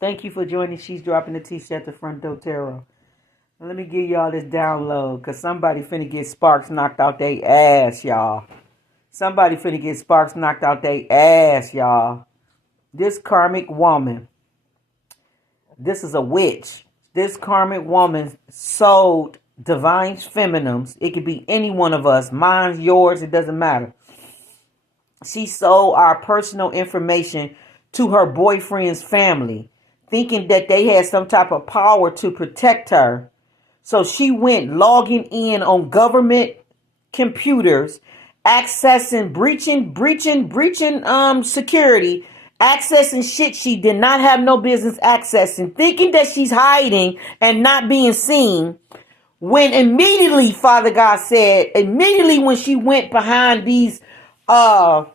Thank you for joining She's Dropping the T-shirt at the front door tarot. Let me give y'all this download, because somebody finna get sparks knocked out they ass, y'all. Somebody finna get sparks knocked out they ass, y'all. This karmic woman, this is a witch. This karmic woman sold divine feminines. It could be any one of us. Mine's, yours, it doesn't matter. She sold our personal information to her boyfriend's family, thinking that they had some type of power to protect her. So she went logging in on government computers, accessing, breaching security, accessing shit she did not have no business accessing, thinking that she's hiding and not being seen. When immediately, Father God said, immediately when she went behind these walls,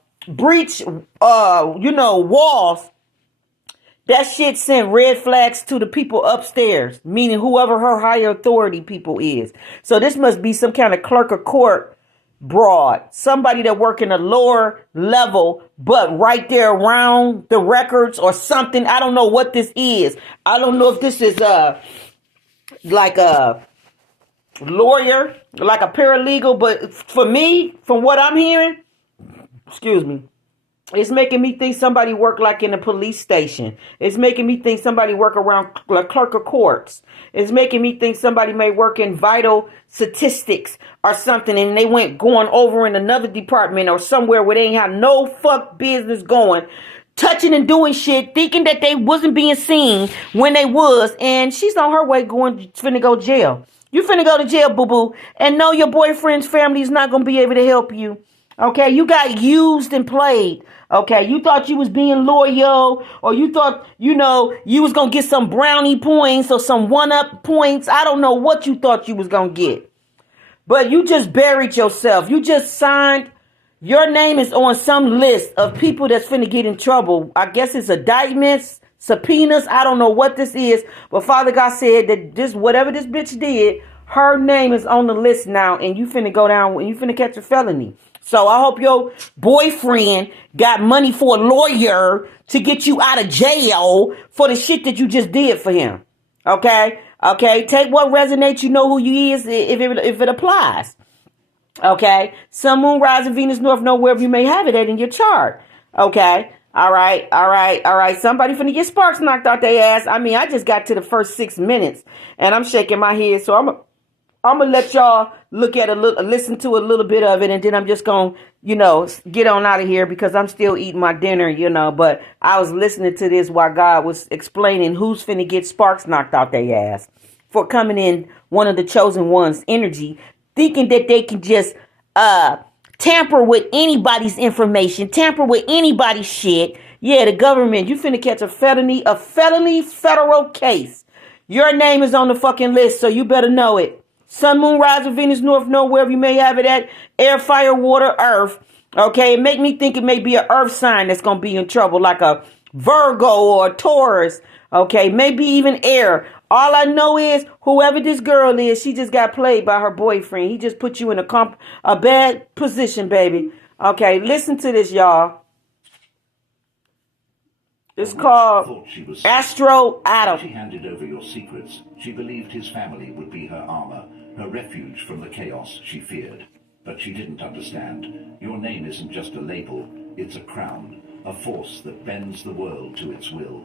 that shit sent red flags to the people upstairs, meaning whoever her higher authority people is. So this must be some kind of clerk of court broad, somebody that work in a lower level, but right there around the records or something. I don't know what this is. I don't know if this is like a lawyer, like a paralegal, but for me, from what I'm hearing, excuse me, it's making me think somebody work like in a police station. It's making me think somebody work around like clerk of courts. It's making me think somebody may work in vital statistics or something, and they went going over in another department or somewhere where they ain't have no fuck business going, touching and doing shit, thinking that they wasn't being seen when they was, and she's on her way finna go jail. You finna go to jail, boo-boo, and know your boyfriend's family is not gonna be able to help you. Okay, you got used and played. Okay, you thought you was being loyal, or you thought, you was going to get some brownie points or some one-up points. I don't know what you thought you was going to get. But you just buried yourself. You just signed. Your name is on some list of people that's finna get in trouble. I guess it's indictments, subpoenas. I don't know what this is. But Father God said that whatever this bitch did, her name is on the list now, and you finna go down and you finna catch a felony. So I hope your boyfriend got money for a lawyer to get you out of jail for the shit that you just did for him. Okay? Okay? Take what resonates. You know who you is if it applies. Okay? Sun, Moon, Rising, Venus, North, Node, wherever you may have it at in your chart. Okay? All right. Somebody finna get sparks knocked out their ass. I mean, I just got to the first 6 minutes and I'm shaking my head. So I'm going to let y'all look at listen to a little bit of it, and then I'm just going to, get on out of here because I'm still eating my dinner, but I was listening to this while God was explaining who's finna get sparks knocked out their ass for coming in one of the chosen ones' energy, thinking that they can just tamper with anybody's information, tamper with anybody's shit. Yeah, the government, you finna catch a felony federal case. Your name is on the fucking list, so you better know it. Sun, Moon, Rising, Venus, North, Node, wherever you may have it at. Air, fire, water, earth. Okay, it make me think it may be an earth sign that's going to be in trouble, like a Virgo or a Taurus. Okay, maybe even air. All I know is whoever this girl is, she just got played by her boyfriend. He just put you in a bad position, baby. Okay, listen to this, y'all. It's called Astro Adam. She handed over your secrets. She believed his family would be her armor, her refuge from the chaos she feared. But she didn't understand. Your name isn't just a label, it's a crown, a force that bends the world to its will.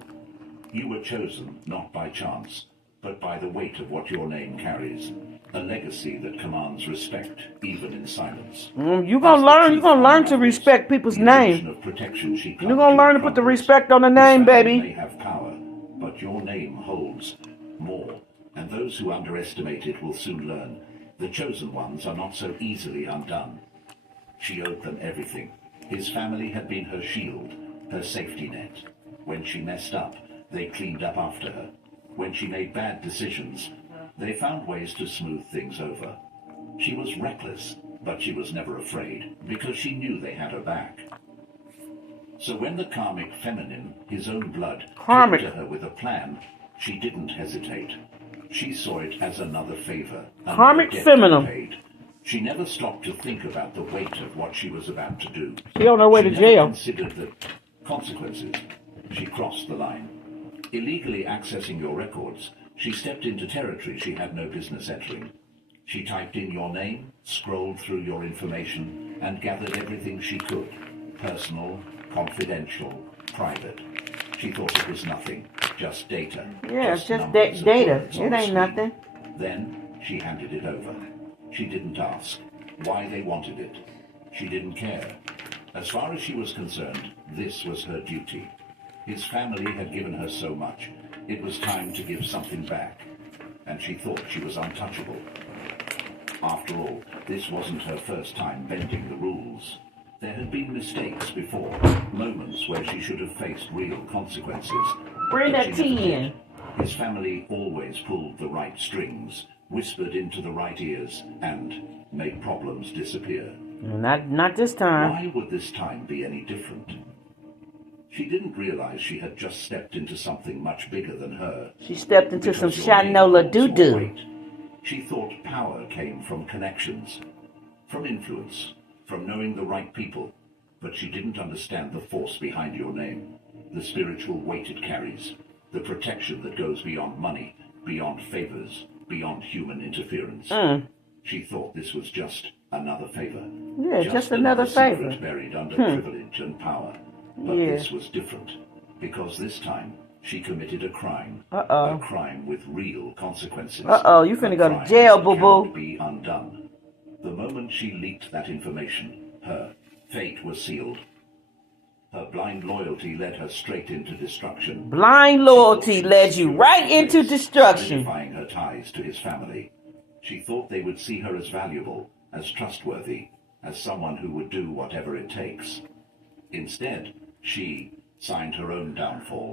You were chosen not by chance, but by the weight of what your name carries. A legacy that commands respect, even in silence. You're gonna learn to respect people's name. You're gonna learn to put the respect on the name, baby. May have power, but your name holds more. And those who underestimate it will soon learn. The chosen ones are not so easily undone. She owed them everything. His family had been her shield, her safety net. When she messed up, they cleaned up after her. When she made bad decisions, they found ways to smooth things over. She was reckless, but she was never afraid, because she knew they had her back. So when the karmic feminine, his own blood, came to her with a plan, she didn't hesitate. She saw it as another favor. Karmic feminine. Paid. She never stopped to think about the weight of what she was about to do. She on her way to jail. Considered the consequences. She crossed the line. Illegally accessing your records, she stepped into territory she had no business entering. She typed in your name, scrolled through your information, and gathered everything she could. Personal, confidential, private. She thought it was nothing, just data. Yeah, it's just data. It ain't nothing. Then she handed it over. She didn't ask why they wanted it. She didn't care. As far as she was concerned, this was her duty. His family had given her so much. It was time to give something back. And she thought she was untouchable. After all, this wasn't her first time bending the rules. There had been mistakes before, moments where she should have faced real consequences. Bring that tea in. His family always pulled the right strings, whispered into the right ears, and made problems disappear. Not this time. Why would this time be any different? She didn't realize she had just stepped into something much bigger than her. She stepped into some Shanola doo-doo. She thought power came from connections, from influence, from knowing the right people, but she didn't understand the force behind your name, the spiritual weight it carries, the protection that goes beyond money, beyond favors, beyond human interference. She thought this was just another favor. Yeah, just another favor. Buried under privilege and power. But this was different, because this time she committed a crime. A crime with real consequences. You finna go to jail, boo-boo. Be undone. The moment she leaked that information, her fate was sealed. Her blind loyalty led her straight into destruction. Blind loyalty led you right into destruction. Solidifying her ties to his family. She thought they would see her as valuable, as trustworthy, as someone who would do whatever it takes. Instead, she signed her own downfall,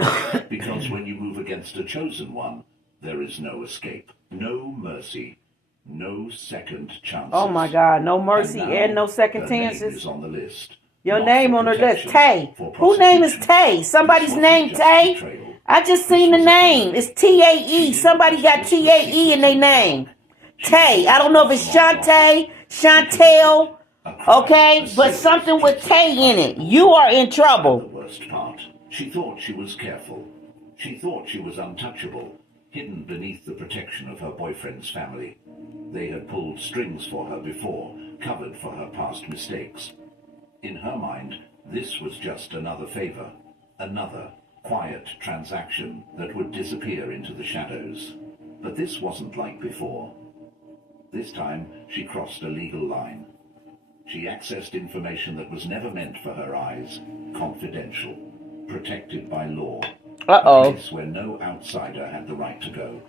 because when you move against a chosen one, there is no escape, no mercy, no second chances. Oh my God, no mercy and no second chances. chances. Is on the list. Your name on the list, Tay. Who name is Tay? Somebody's name Tay? I just seen the name. It's T-A-E. Somebody got T-A-E in their name. Tay. I don't know if it's Shantae, Chantel, okay, but something with Tay in it. You are in trouble. The worst part. She thought she was careful. She thought she was untouchable, hidden beneath the protection of her boyfriend's family. They had pulled strings for her before, covered for her past mistakes. In her mind, this was just another favor, another quiet transaction that would disappear into the shadows. But this wasn't like before. This time, she crossed a legal line. She accessed information that was never meant for her eyes, confidential, protected by law. A place where no outsider had the right to go.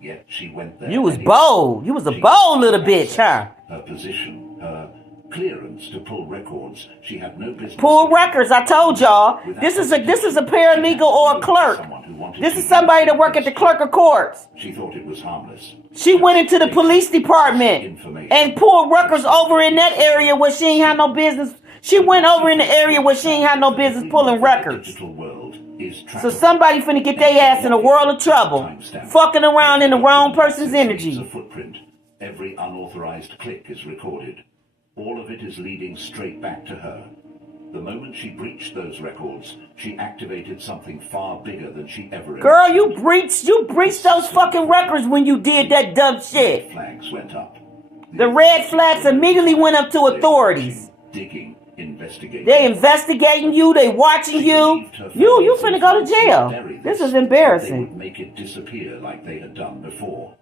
Yet she went there. You was bold. You was a bold little bitch, huh? Her position, her clearance to pull records, she had no business. Pull records, I told y'all. This is a paralegal or a clerk. This is somebody that work at the clerk of courts. She thought it was harmless. She went into the police department and pulled records over in that area where she ain't had no business. She went over in the area where she ain't had no business pulling records. So somebody finna get their ass in a world of trouble, fucking around in the wrong person's energy. Every unauthorized click is recorded. All of it is leading straight back to her. The moment she breached those records, she activated something far bigger than she ever imagined. Girl, you breached those fucking records when you did that dumb shit. Flags went up. The red flags immediately went up to authorities. Digging, investigating. They investigating you, they watching you. You finna go to jail. This is embarrassing. They would make it disappear like they had done before.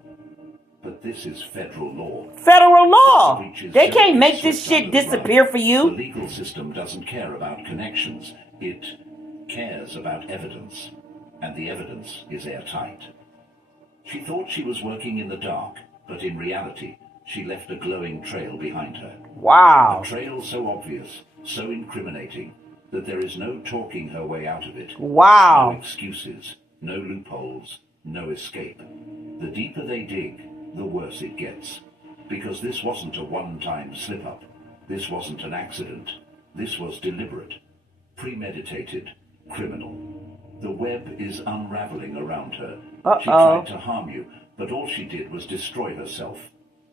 But this is federal law. Federal law. They can't make this shit disappear for The you. legal system doesn't care about connections. It cares about evidence. And the evidence is airtight. She thought she was working in the dark, but in reality, she left a glowing trail behind her. Wow. A trail so obvious, so incriminating, that there is no talking her way out of it. Wow. No excuses, no loopholes, no escape. The deeper they dig, the worse it gets. Because this wasn't a one-time slip-up. This wasn't an accident. This was deliberate, premeditated, criminal. The web is unraveling around her. She tried to harm you, but all she did was destroy herself.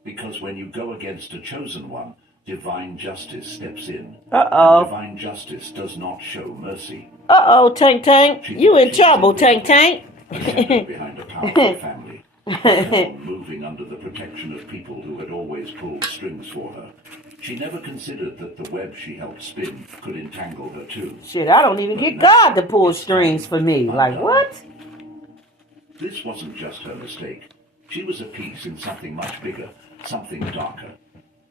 Because when you go against a chosen one, divine justice steps in. And divine justice does not show mercy. Tank. You in trouble, Tank. a shadow behind a powerful family, moving under the protection of people who had always pulled strings for her. She never considered that the web she helped spin could entangle her too. Shit, I don't even get God to pull strings for me. Like, what? This wasn't just her mistake. She was a piece in something much bigger, something darker.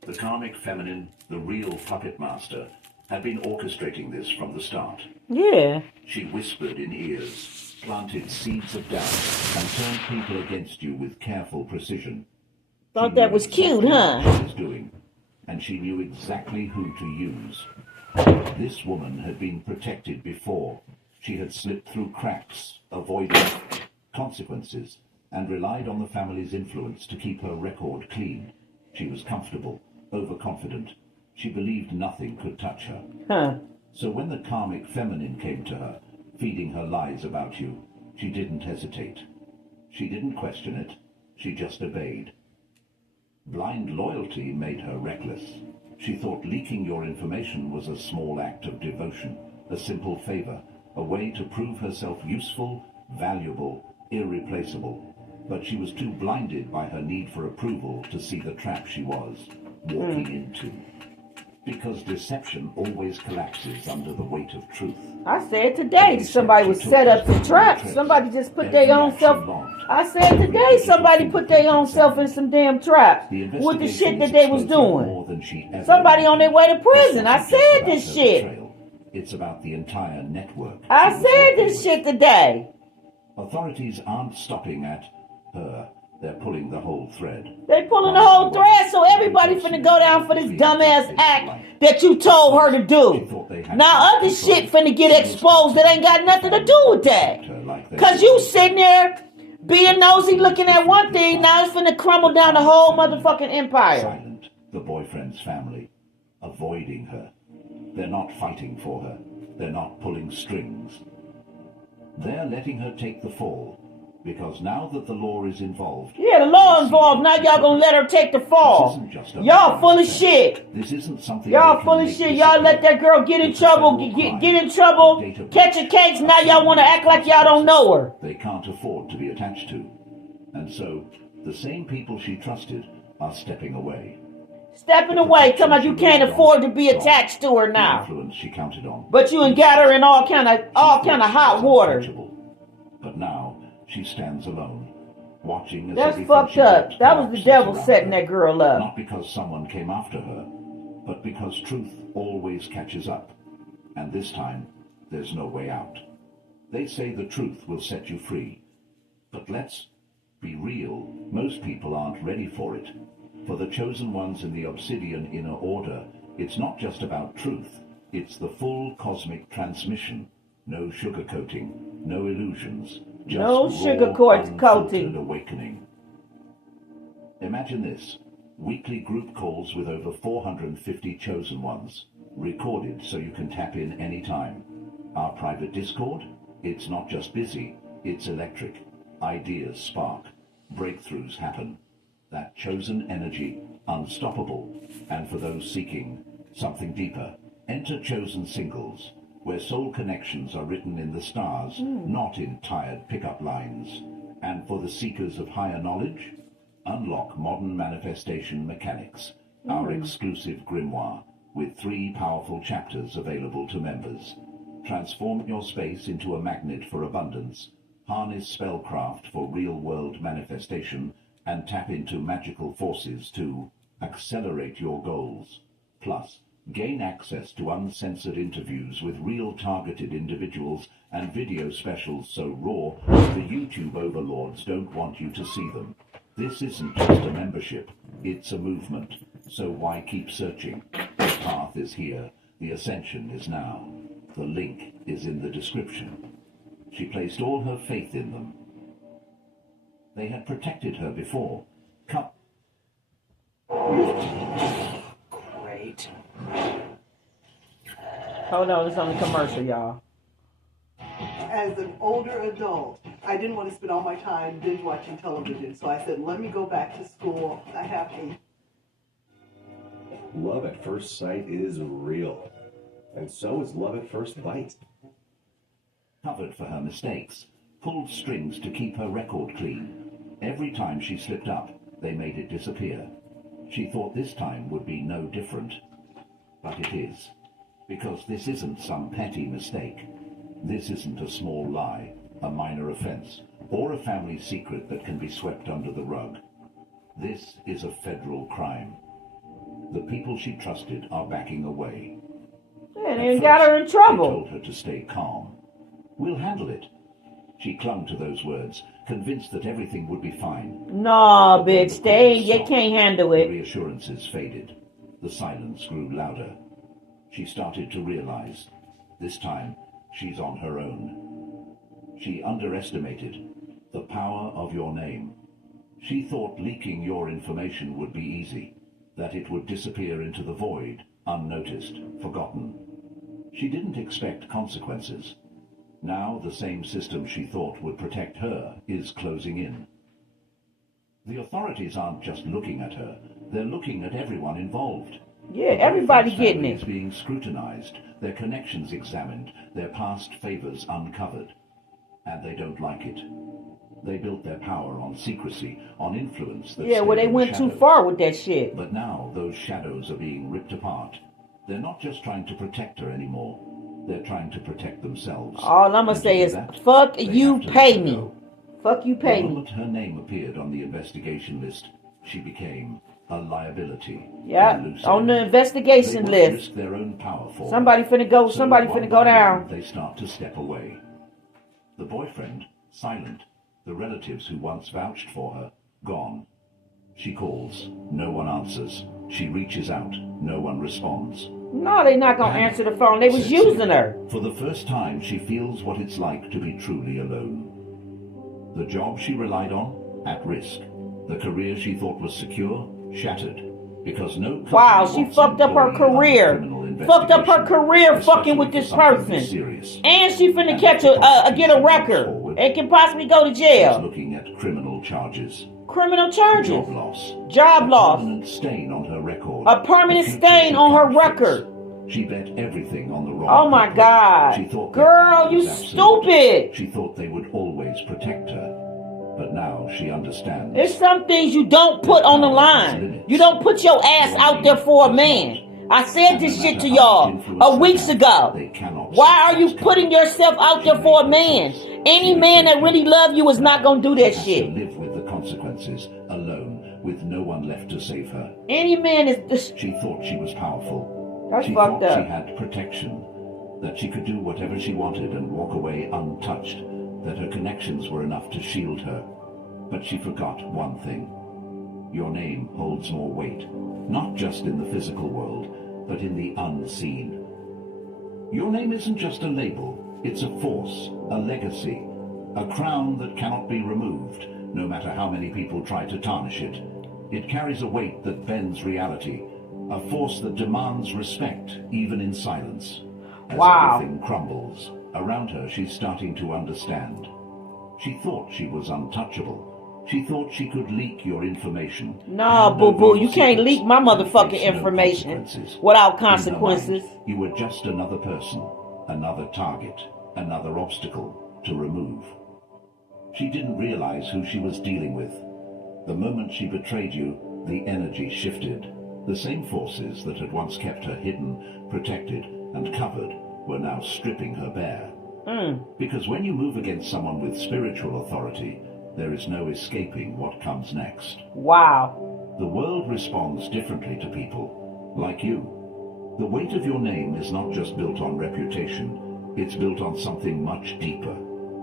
The karmic feminine, the real puppet master, had been orchestrating this from the start. Yeah. She whispered in ears, planted seeds of doubt, and turned people against you with careful precision. Thought that was cute, huh? What she was doing, and she knew exactly who to use. This woman had been protected before. She had slipped through cracks, avoided consequences, and relied on the family's influence to keep her record clean. She was comfortable, overconfident. She believed nothing could touch her. Huh. So when the karmic feminine came to her, feeding her lies about you, she didn't hesitate. She didn't question it. She just obeyed. Blind loyalty made her reckless. She thought leaking your information was a small act of devotion, a simple favor, a way to prove herself useful, valuable, irreplaceable. But she was too blinded by her need for approval to see the trap she was walking into. Because deception always collapses under the weight of truth. I said today somebody was set up some traps. Somebody just put their own self. I said today somebody put their own self in some damn traps with the shit that they was doing. Somebody on their way to prison. I said this shit. It's about the entire network. I said this shit today. Authorities aren't stopping at her. They're pulling the whole thread. They pulling the whole thread, so everybody finna go down for this dumbass act that you told her to do. Now other shit finna get exposed that ain't got nothing to do with that. Cause you sitting there being nosy looking at one thing, now it's finna crumble down the whole motherfucking empire. Silent, the boyfriend's family, avoiding her. They're not fighting for her. They're not pulling strings. They're letting her take the fall. Because now that the law is involved... Yeah, the law involved. Now y'all gonna let her take the fall. Y'all full of shit. This isn't something... Y'all full of shit. Y'all let that girl get in trouble, get in trouble, catch a case. Now y'all want to act like y'all don't know her. They can't afford to be attached to. And so, the same people she trusted are stepping away. Stepping away. Come on, you can't afford to be attached to her now. The influence she counted on. But you ain't got her in all kind of hot water. But now... she stands alone, watching as that's fucked up. That was the devil setting that girl up. Not because someone came after her, but because truth always catches up. And this time, there's no way out. They say the truth will set you free. But let's be real. Most people aren't ready for it. For the chosen ones in the Obsidian Inner Order, it's not just about truth. It's the full cosmic transmission. No sugarcoating, no illusions. Just no sugarcoating. Awakening. Imagine this. Weekly group calls with over 450 chosen ones. Recorded so you can tap in anytime. Our private Discord? It's not just busy, it's electric. Ideas spark. Breakthroughs happen. That chosen energy, unstoppable. And for those seeking something deeper, enter Chosen Singles, where soul connections are written in the stars, not in tired pickup lines. And for the seekers of higher knowledge, unlock modern manifestation mechanics, our exclusive grimoire, with 3 powerful chapters available to members. Transform your space into a magnet for abundance, harness spellcraft for real-world manifestation, and tap into magical forces to accelerate your goals. Plus, gain access to uncensored interviews with real targeted individuals and video specials so raw the YouTube overlords don't want you to see them. This isn't just a membership, it's a movement. So why keep searching? The path is here. The ascension is now. The link is in the description. She placed all her faith in them. They had protected her before. Great. Hold on, it's on the commercial, y'all. As an older adult, I didn't want to spend all my time binge watching television, so I said, let me go back to school. I have a... Love at first sight is real. And so is love at first bite. Covered for her mistakes, pulled strings to keep her record clean. Every time she slipped up, they made it disappear. She thought this time would be no different. But it is. Because this isn't some petty mistake. This isn't a small lie, a minor offense, or a family secret that can be swept under the rug. This is a federal crime. The people she trusted are backing away. Yeah, they got her in They trouble. told her to stay calm. We'll handle it. She clung to those words, convinced that everything would be fine. No, bitch, you can't handle The it. reassurances faded. The silence grew louder. She started to realize, this time, she's on her own. She underestimated the power of your name. She thought leaking your information would be easy, that it would disappear into the void, unnoticed, forgotten. She didn't expect consequences. Now the same system she thought would protect her is closing in. The authorities aren't just looking at her, they're looking at everyone involved. Yeah, The everybody boyfriend's getting family it. is being scrutinized, their connections examined, their past favors uncovered. And they don't like it. They built their power on secrecy, on influence that Yeah, well, stayed they in the went too shadows. far with that shit. But now those shadows are being ripped apart. They're not just trying to protect her anymore. They're trying to protect themselves. All I'm gonna And to say do is, that, fuck they you, have to pay let her me. go. Fuck you, pay The me. moment her name appeared on the investigation list, she became a liability. Yeah, a loose on the end. investigation They won't list. risk their own power for her. Somebody finna go. So Somebody one finna go by down. one, they start to step away. The boyfriend, silent. The relatives who once vouched for her, gone. She calls. No one answers. She reaches out. No one responds. No, they not gonna answer the phone. They was Said using Celia. her. For the first time, she feels what it's like to be truly alone. The job she relied on, at risk. The career she thought was secure, shattered. Because no company Wow, she wants fucked up her employee under career. criminal Fucked up her investigation, career especially fucking with for this something person. this serious. And she finna And catch if the get a prosecution record. moves forward, And can possibly go to She's jail. looking at criminal charges. Criminal charges. Job loss. Job A loss. permanent stain on her record. A permanent The future stain she on her can't fix. record. She bet everything on the wrong Oh my people. God. She thought Girl, their power you was absolute. stupid. She thought they would always protect her. But now she understands. There's some things you don't put on the line. You don't put your ass out there for a man. I said this shit to y'all a weeks ago. Why are you putting yourself out there for a man? Any man that really love you is not gonna do that She has shit. to live with the consequences, alone, with no one left to save her. Any man is. She thought she was powerful. That's She fucked thought up. she had protection, that she could do whatever she wanted and walk away untouched, that her connections were enough to shield her. But she forgot one thing. Your name holds more weight, not just in the physical world, but in the unseen. Your name isn't just a label, it's a force, a legacy, a crown that cannot be removed, no matter how many people try to tarnish it. It carries a weight that bends reality, a force that demands respect, even in silence. As Wow. everything crumbles, around her she's starting to understand. She thought she was untouchable. She thought she could leak your information. Nah, Hand boo over boo, your you can't secrets leak my and motherfucking face no information consequences. without In her mind, consequences. you were just another person, another target, another obstacle to remove. She didn't realize who she was dealing with. The moment she betrayed you, the energy shifted. The same forces that had once kept her hidden, protected, and covered were now stripping her bare. Because when you move against someone with spiritual authority, there is no escaping what comes next. Wow. The world responds differently to people, like you. The weight of your name is not just built on reputation, it's built on something much deeper,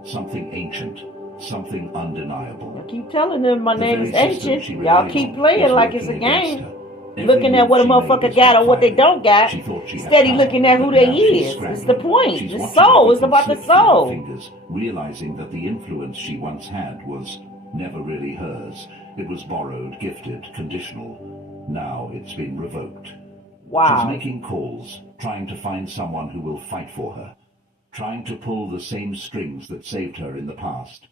something ancient, something undeniable. I keep telling them my The name is very system ancient. she Y'all relied keep on playing was like it's a working against game. her. Every Looking at move what a she made motherfucker was got or what they backfiring. don't got. She thought she had Steady power, looking at who but they now she's is. scrambling. It's the point. She's The watching soul. It's everything about the slip through her soul. fingers, realizing that the influence she once had was never really hers. It was borrowed, gifted, conditional. Now it's been revoked. She's Wow. making calls, trying to find someone who will fight for her, trying to pull the same strings that saved her in the past.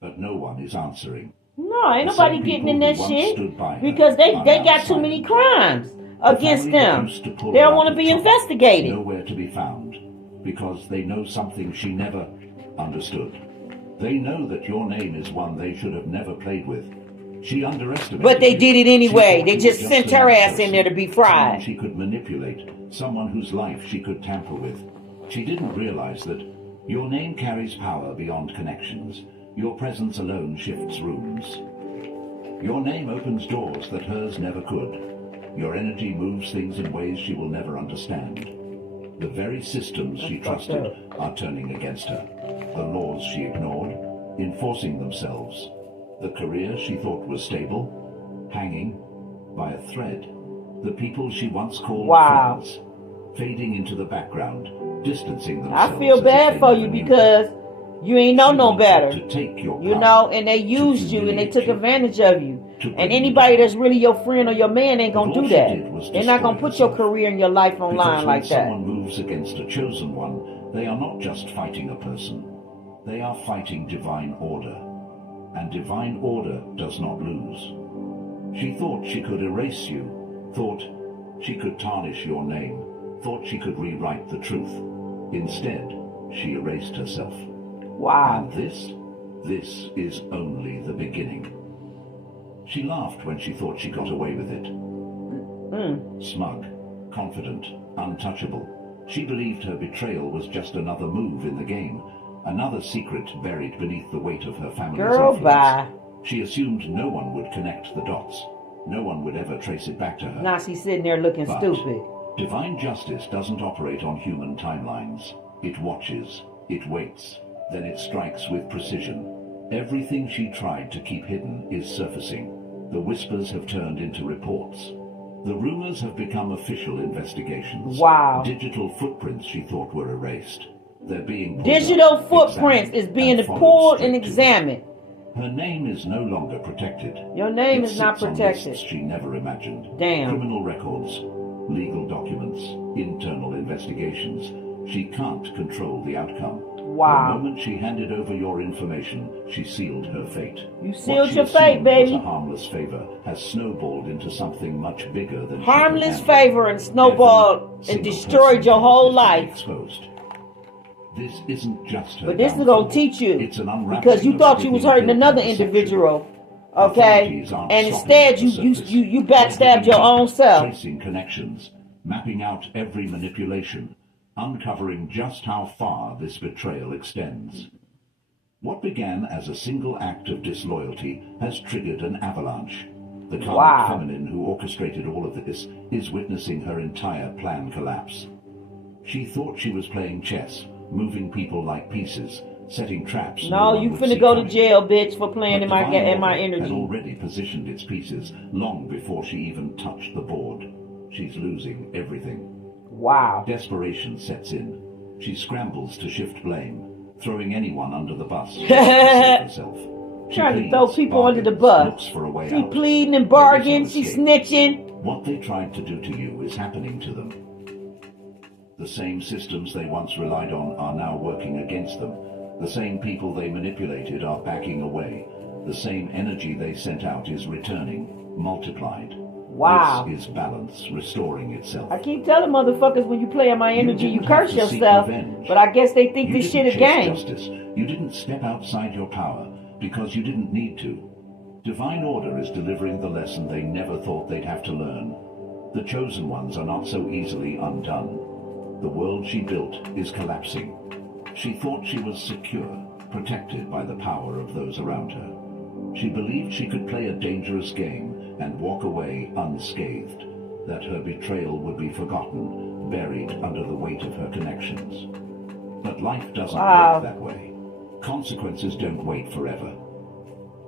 But no one is answering. No, ain't The nobody same getting people in that who once shit stood by her because they are now got too many silent. crimes The against family that them. used to pull They her don't out want to of be trouble, investigated. nowhere to be found, because they know something she never understood. They know that your name is one they should have never played with. She underestimated But they you. did it She anyway. thought They you just were sent her another ass in there to person, be someone fried. she could manipulate, someone whose life she could tamper with. She didn't realize that your name carries power beyond connections. Your presence alone shifts rooms. Your name opens doors that hers never could. Your energy moves things in ways she will never understand. The very systems she trusted are turning against her. The laws she ignored, enforcing themselves. The career she thought was stable, hanging by a thread. The people she once called friends, fading into the background, distancing themselves. I feel bad for you because you ain't know no better. To take your You power, know, and they used you and they took advantage of you. And anybody that's really your friend or your man ain't gonna do that. They're not gonna put your career and your life online like that. When someone moves against a chosen one, they are not just fighting a person. They are fighting divine order. And divine order does not lose. She thought she could erase you, thought she could tarnish your name, thought she could rewrite the truth. Instead, she erased herself. Wow. And this is only the beginning. She laughed when she thought she got away with it. Smug, confident, untouchable. She believed her betrayal was just another move in the game, another secret buried beneath the weight of her family's Girl, influence. bye. She assumed no one would connect the dots. No one would ever trace it back to her. Now she's sitting there looking But stupid. divine justice doesn't operate on human timelines. It watches, it waits, then it strikes with precision. Everything she tried to keep hidden is surfacing. The whispers have turned into reports. The rumors have become official investigations. Wow. Digital footprints she thought were erased. They're being pulled Digital up, footprints is examined, being followed pulled and straight to her. examined. Her name is no longer protected. Your name It is not sits on protected. lists she never imagined. Damn. Criminal records, legal documents, internal investigations. She can't control the outcome. Wow. The moment she handed over your information, she sealed her fate. You sealed What your she fate, assumed baby. was a harmless favor has snowballed into something much bigger than she could Harmless handle. favor and snowballed Every and single destroyed person your whole is being life. Exposed. This isn't just her But this is downfall. gonna teach you It's an unraveling because you of thought you was everything hurting built another on deception. individual, okay? Authorities aren't And stopping instead at the you surface. you They're backstabbed digging your deep, own self. tracing connections, mapping out every manipulation, uncovering just how far this betrayal extends. What began as a single act of disloyalty has triggered an avalanche. The karmic Wow. feminine who orchestrated all of this is witnessing her entire plan collapse. She thought she was playing chess, moving people like pieces, setting traps. No, one you would finna see go to coming. jail, bitch, for playing But in my divine in my order had energy. already positioned its pieces long before she even touched the board. She's losing everything. Wow. Desperation sets in. She scrambles to shift blame, throwing anyone under the bus just to save herself. She Trying to pleads, throw people under the bargains, bus. looks for a way She out. pleading and There is no bargaining. She escape. snitching. What they tried to do to you is happening to them. The same systems they once relied on are now working against them. The same people they manipulated are backing away. The same energy they sent out is returning, multiplied. Wow. This is balance restoring itself. I keep telling motherfuckers when you play in my energy, you didn't have curse to seek yourself. revenge. But I guess they think You this shit didn't a chase game. justice. You didn't step outside your power because you didn't need to. Divine order is delivering the lesson they never thought they'd have to learn. The chosen ones are not so easily undone. The world she built is collapsing. She thought she was secure, protected by the power of those around her. She believed she could play a dangerous game and walk away unscathed, that her betrayal would be forgotten, buried under the weight of her connections. But life doesn't work that way. Consequences don't wait forever.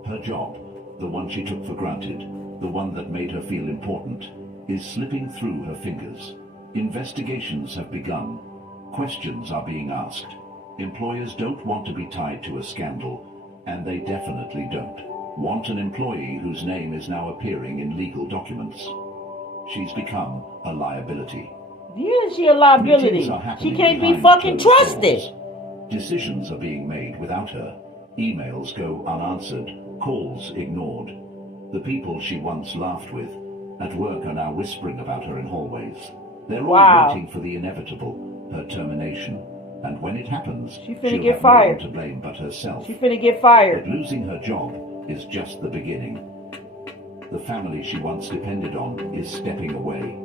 Her job, the one she took for granted, the one that made her feel important, is slipping through her fingers. Investigations have begun. Questions are being asked. Employers don't want to be tied to a scandal, and they definitely don't want an employee whose name is now appearing in legal documents. She's become a liability. Yeah, she a liability. Meetings are happening She can't be behind fucking closed trusted. doors. Decisions are being made without her. Emails go unanswered, calls ignored. The people she once laughed with at work are now whispering about her in hallways. They're all Wow. waiting for the inevitable, her termination. And when it happens, She finna she'll get have fired. no one to blame but herself. She finna get But fired. losing her job is just the beginning. The family she once depended on is stepping away.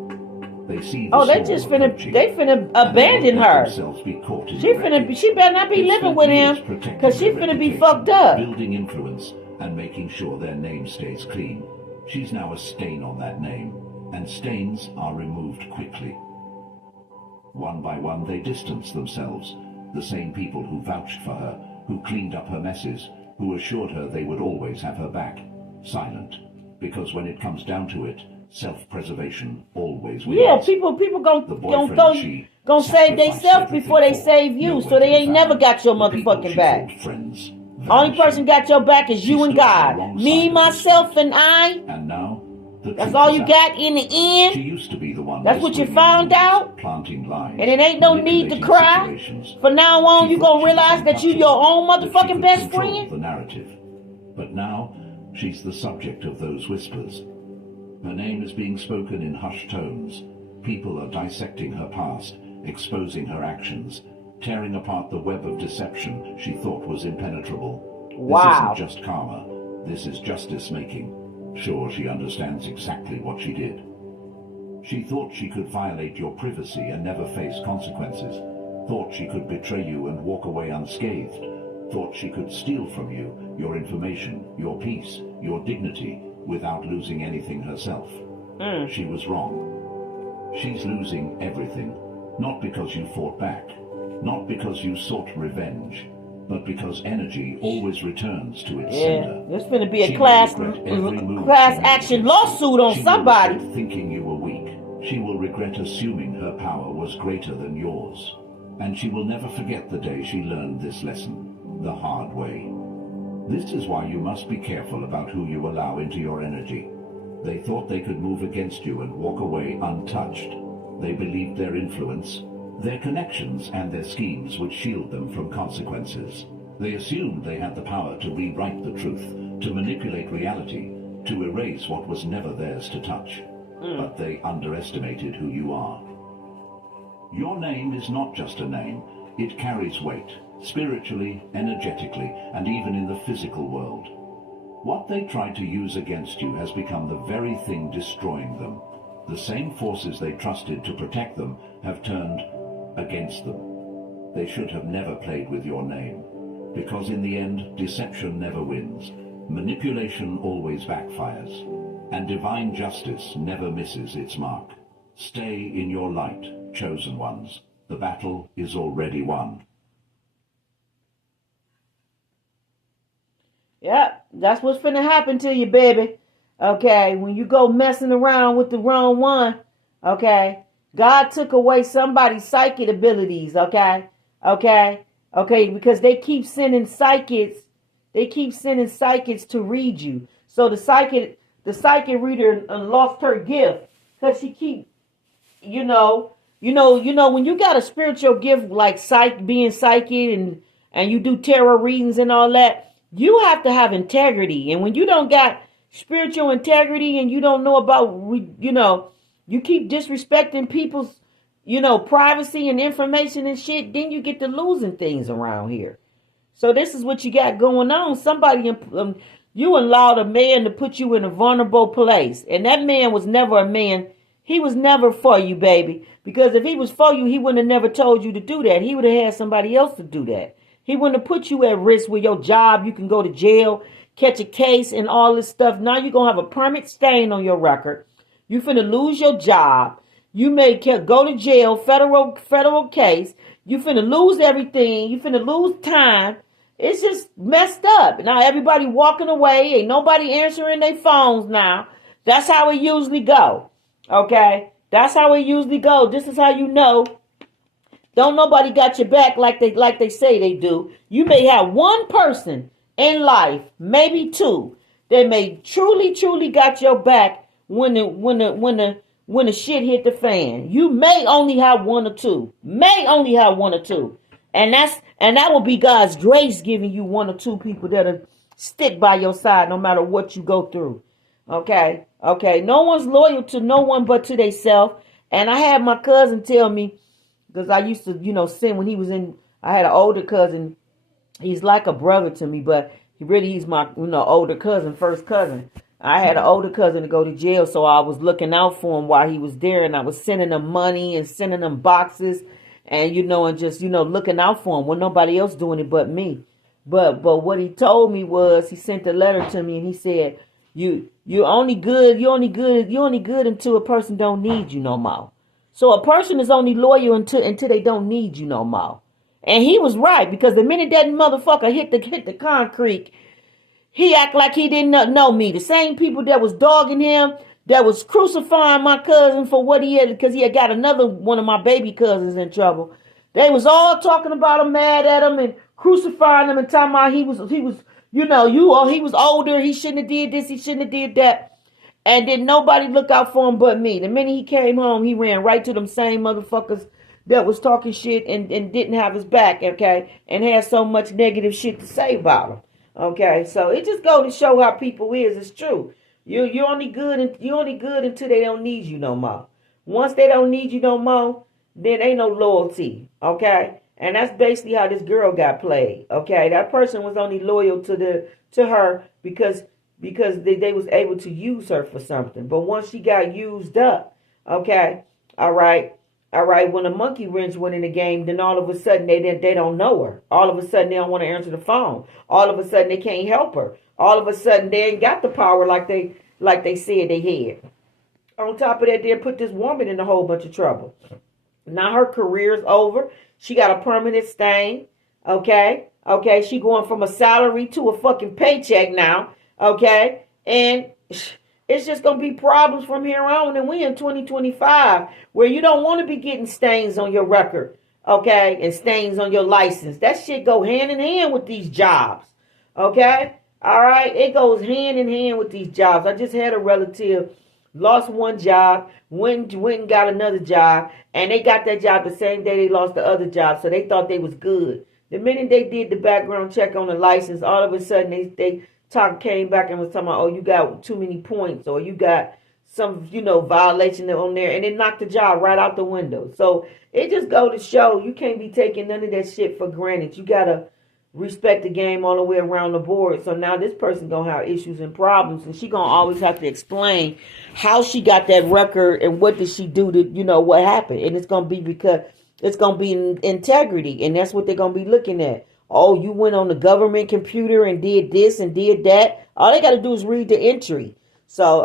They see the They storm just approaching, they finna and they abandon won't let her. themselves be caught in She the wreckage. she better not be They've living spent with years him, protecting cause she their finna be reputation, fucked up. building influence, and making sure their name stays clean. She's now a stain on that name, and stains are removed quickly. One by one, they distance themselves. The same people who vouched for her, who cleaned up her messes, who assured her they would always have her back. Silent. Because when it comes down to it, self-preservation always wins. Yeah, people gonna save themselves before they save you, so they ain't never got your mmotherfucking back. Friends, Only person got your back is you and God. Me, myself, and I. And now, That's all you got in the end. She used to be the one. That's what you found out. Planting lies, and it ain't no need to cry. From now on, you gonna realize that you your own motherfucking best friend. The narrative, but now she's the subject of those whispers. Her name is being spoken in hushed tones. People are dissecting her past, exposing her actions, tearing apart the web of deception she thought was impenetrable. Wow. This isn't just karma. This is justice making. Sure, she understands exactly what she did. She thought she could violate your privacy and never face consequences. Thought she could betray you and walk away unscathed. Thought she could steal from you your information, your peace, your dignity, without losing anything herself. She was wrong. She's losing everything. Not because you fought back. Not because you sought revenge. But because energy always returns to its sender. There's gonna be a class action lawsuit on somebody. She will regret thinking you were weak. She will regret assuming her power was greater than yours. And she will never forget the day she learned this lesson, the hard way. This is why you must be careful about who you allow into your energy. They thought they could move against you and walk away untouched. They believed their influence, their connections and their schemes would shield them from consequences. They assumed they had the power to rewrite the truth, to manipulate reality, to erase what was never theirs to touch. But they underestimated who you are. Your name is not just a name. It carries weight, spiritually, energetically, and even in the physical world. What they tried to use against you has become the very thing destroying them. The same forces they trusted to protect them have turned against them. They should have never played with your name, because in the end, deception never wins, manipulation always backfires, and divine justice never misses its mark. Stay in your light, chosen ones. The battle is already won. Yep, that's what's finna happen to you, baby. Okay, when you go messing around with the wrong one, okay, God took away somebody's psychic abilities, okay, because they keep sending psychics to read you. So the psychic reader lost her gift because she keep, when you got a spiritual gift like being psychic and you do tarot readings and all that, you have to have integrity. And when you don't got spiritual integrity and you don't know about, you keep disrespecting people's, privacy and information and shit, then you get to losing things around here. So this is what you got going on. Somebody, you allowed a man to put you in a vulnerable place. And that man was never a man. He was never for you, baby. Because if he was for you, he wouldn't have never told you to do that. He would have had somebody else to do that. He wouldn't have put you at risk with your job. You can go to jail, catch a case and all this stuff. Now you're going to have a permanent stain on your record. You finna lose your job. You may go to jail, federal case. You finna lose everything. You finna lose time. It's just messed up. Now everybody walking away. Ain't nobody answering their phones now. That's how it usually go. Okay? That's how it usually go. This is how you know. Don't nobody got your back like they say they do. You may have one person in life, maybe two, that may truly got your back when the shit hit the fan. You may only have one or two. And that will be God's grace giving you one or two people that'll stick by your side no matter what you go through. Okay. No one's loyal to no one but to themselves. And I had my cousin tell me, because I used to, sing when he was in I had an older cousin. He's like a brother to me, but he's my older cousin, first cousin. I had an older cousin to go to jail, so I was looking out for him while he was there, and I was sending him money and sending him boxes, and and just looking out for him when nobody else doing it but me. But what he told me was he sent a letter to me and he said, you're only good until a person don't need you no more. So a person is only loyal until they don't need you no more. And he was right, because the minute that motherfucker hit the concrete, he act like he didn't know me. The same people that was dogging him, that was crucifying my cousin for what he had, because he had got another one of my baby cousins in trouble. They was all talking about him, mad at him, and crucifying him, and talking about he was he was older, he shouldn't have did this, he shouldn't have did that. And then nobody look out for him but me. The minute he came home, he ran right to them same motherfuckers that was talking shit and didn't have his back, okay, and had so much negative shit to say about him. Okay, so it just go to show how people is. It's true. You're only good until they don't need you no more. Once they don't need you no more, then ain't no loyalty. Okay, and that's basically how this girl got played. Okay, that person was only loyal to her because they was able to use her for something. But once she got used up, okay, all right. When a monkey wrench went in the game, then all of a sudden they don't know her. All of a sudden they don't want to answer the phone. All of a sudden they can't help her. All of a sudden they ain't got the power like they said they had. On top of that, they put this woman in a whole bunch of trouble. Now her career's over. She got a permanent stain. Okay. She going from a salary to a fucking paycheck now. Okay. And it's just going to be problems from here on. And we in 2025 where you don't want to be getting stains on your record, okay, and stains on your license. That shit go hand in hand with these jobs, okay? All right? It goes hand in hand with these jobs. I just had a relative lost one job, went and got another job, and they got that job the same day they lost the other job, so they thought they was good. The minute they did the background check on the license, all of a sudden they came back and was talking about, oh, you got too many points, or you got some, violation on there, and it knocked the job right out the window. So it just go to show you can't be taking none of that shit for granted. You gotta respect the game all the way around the board. So now this person gonna have issues and problems, and she gonna always have to explain how she got that record and what did she do to, what happened. And it's gonna be because it's gonna be integrity, and that's what they're gonna be looking at. Oh, you went on the government computer and did this and did that. All they got to do is read the entry. So,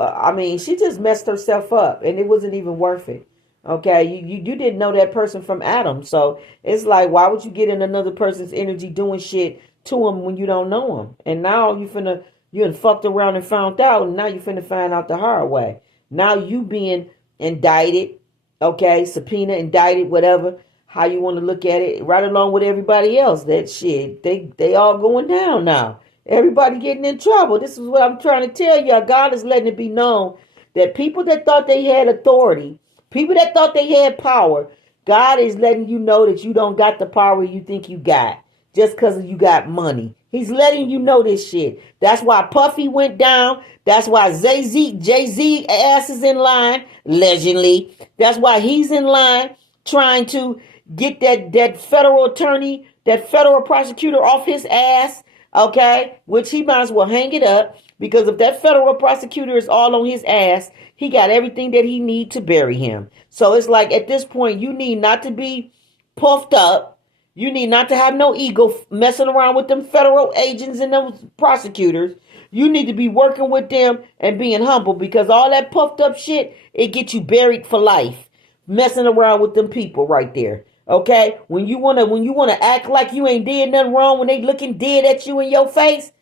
she just messed herself up, and it wasn't even worth it. Okay, you didn't know that person from Adam. So it's like, why would you get in another person's energy doing shit to him when you don't know him? And now you done fucked around and found out, and now you finna find out the hard way. Now you being indicted, okay, subpoena, indicted, whatever. How you want to look at it, right along with everybody else. That shit, they all going down now. Everybody getting in trouble. This is what I'm trying to tell y'all. God is letting it be known that people that thought they had authority, people that thought they had power, God is letting you know that you don't got the power you think you got just because you got money. He's letting you know this shit. That's why Puffy went down. That's why Jay-Z ass is in line, allegedly. That's why he's in line trying to get that federal attorney, that federal prosecutor off his ass, okay? Which he might as well hang it up, because if that federal prosecutor is all on his ass, he got everything that he need to bury him. So it's like, at this point, you need not to be puffed up. You need not to have no ego messing around with them federal agents and those prosecutors. You need to be working with them and being humble, because all that puffed up shit, it gets you buried for life. Messing around with them people right there. Okay, when you wanna act like you ain't did nothing wrong, when they looking dead at you in your face,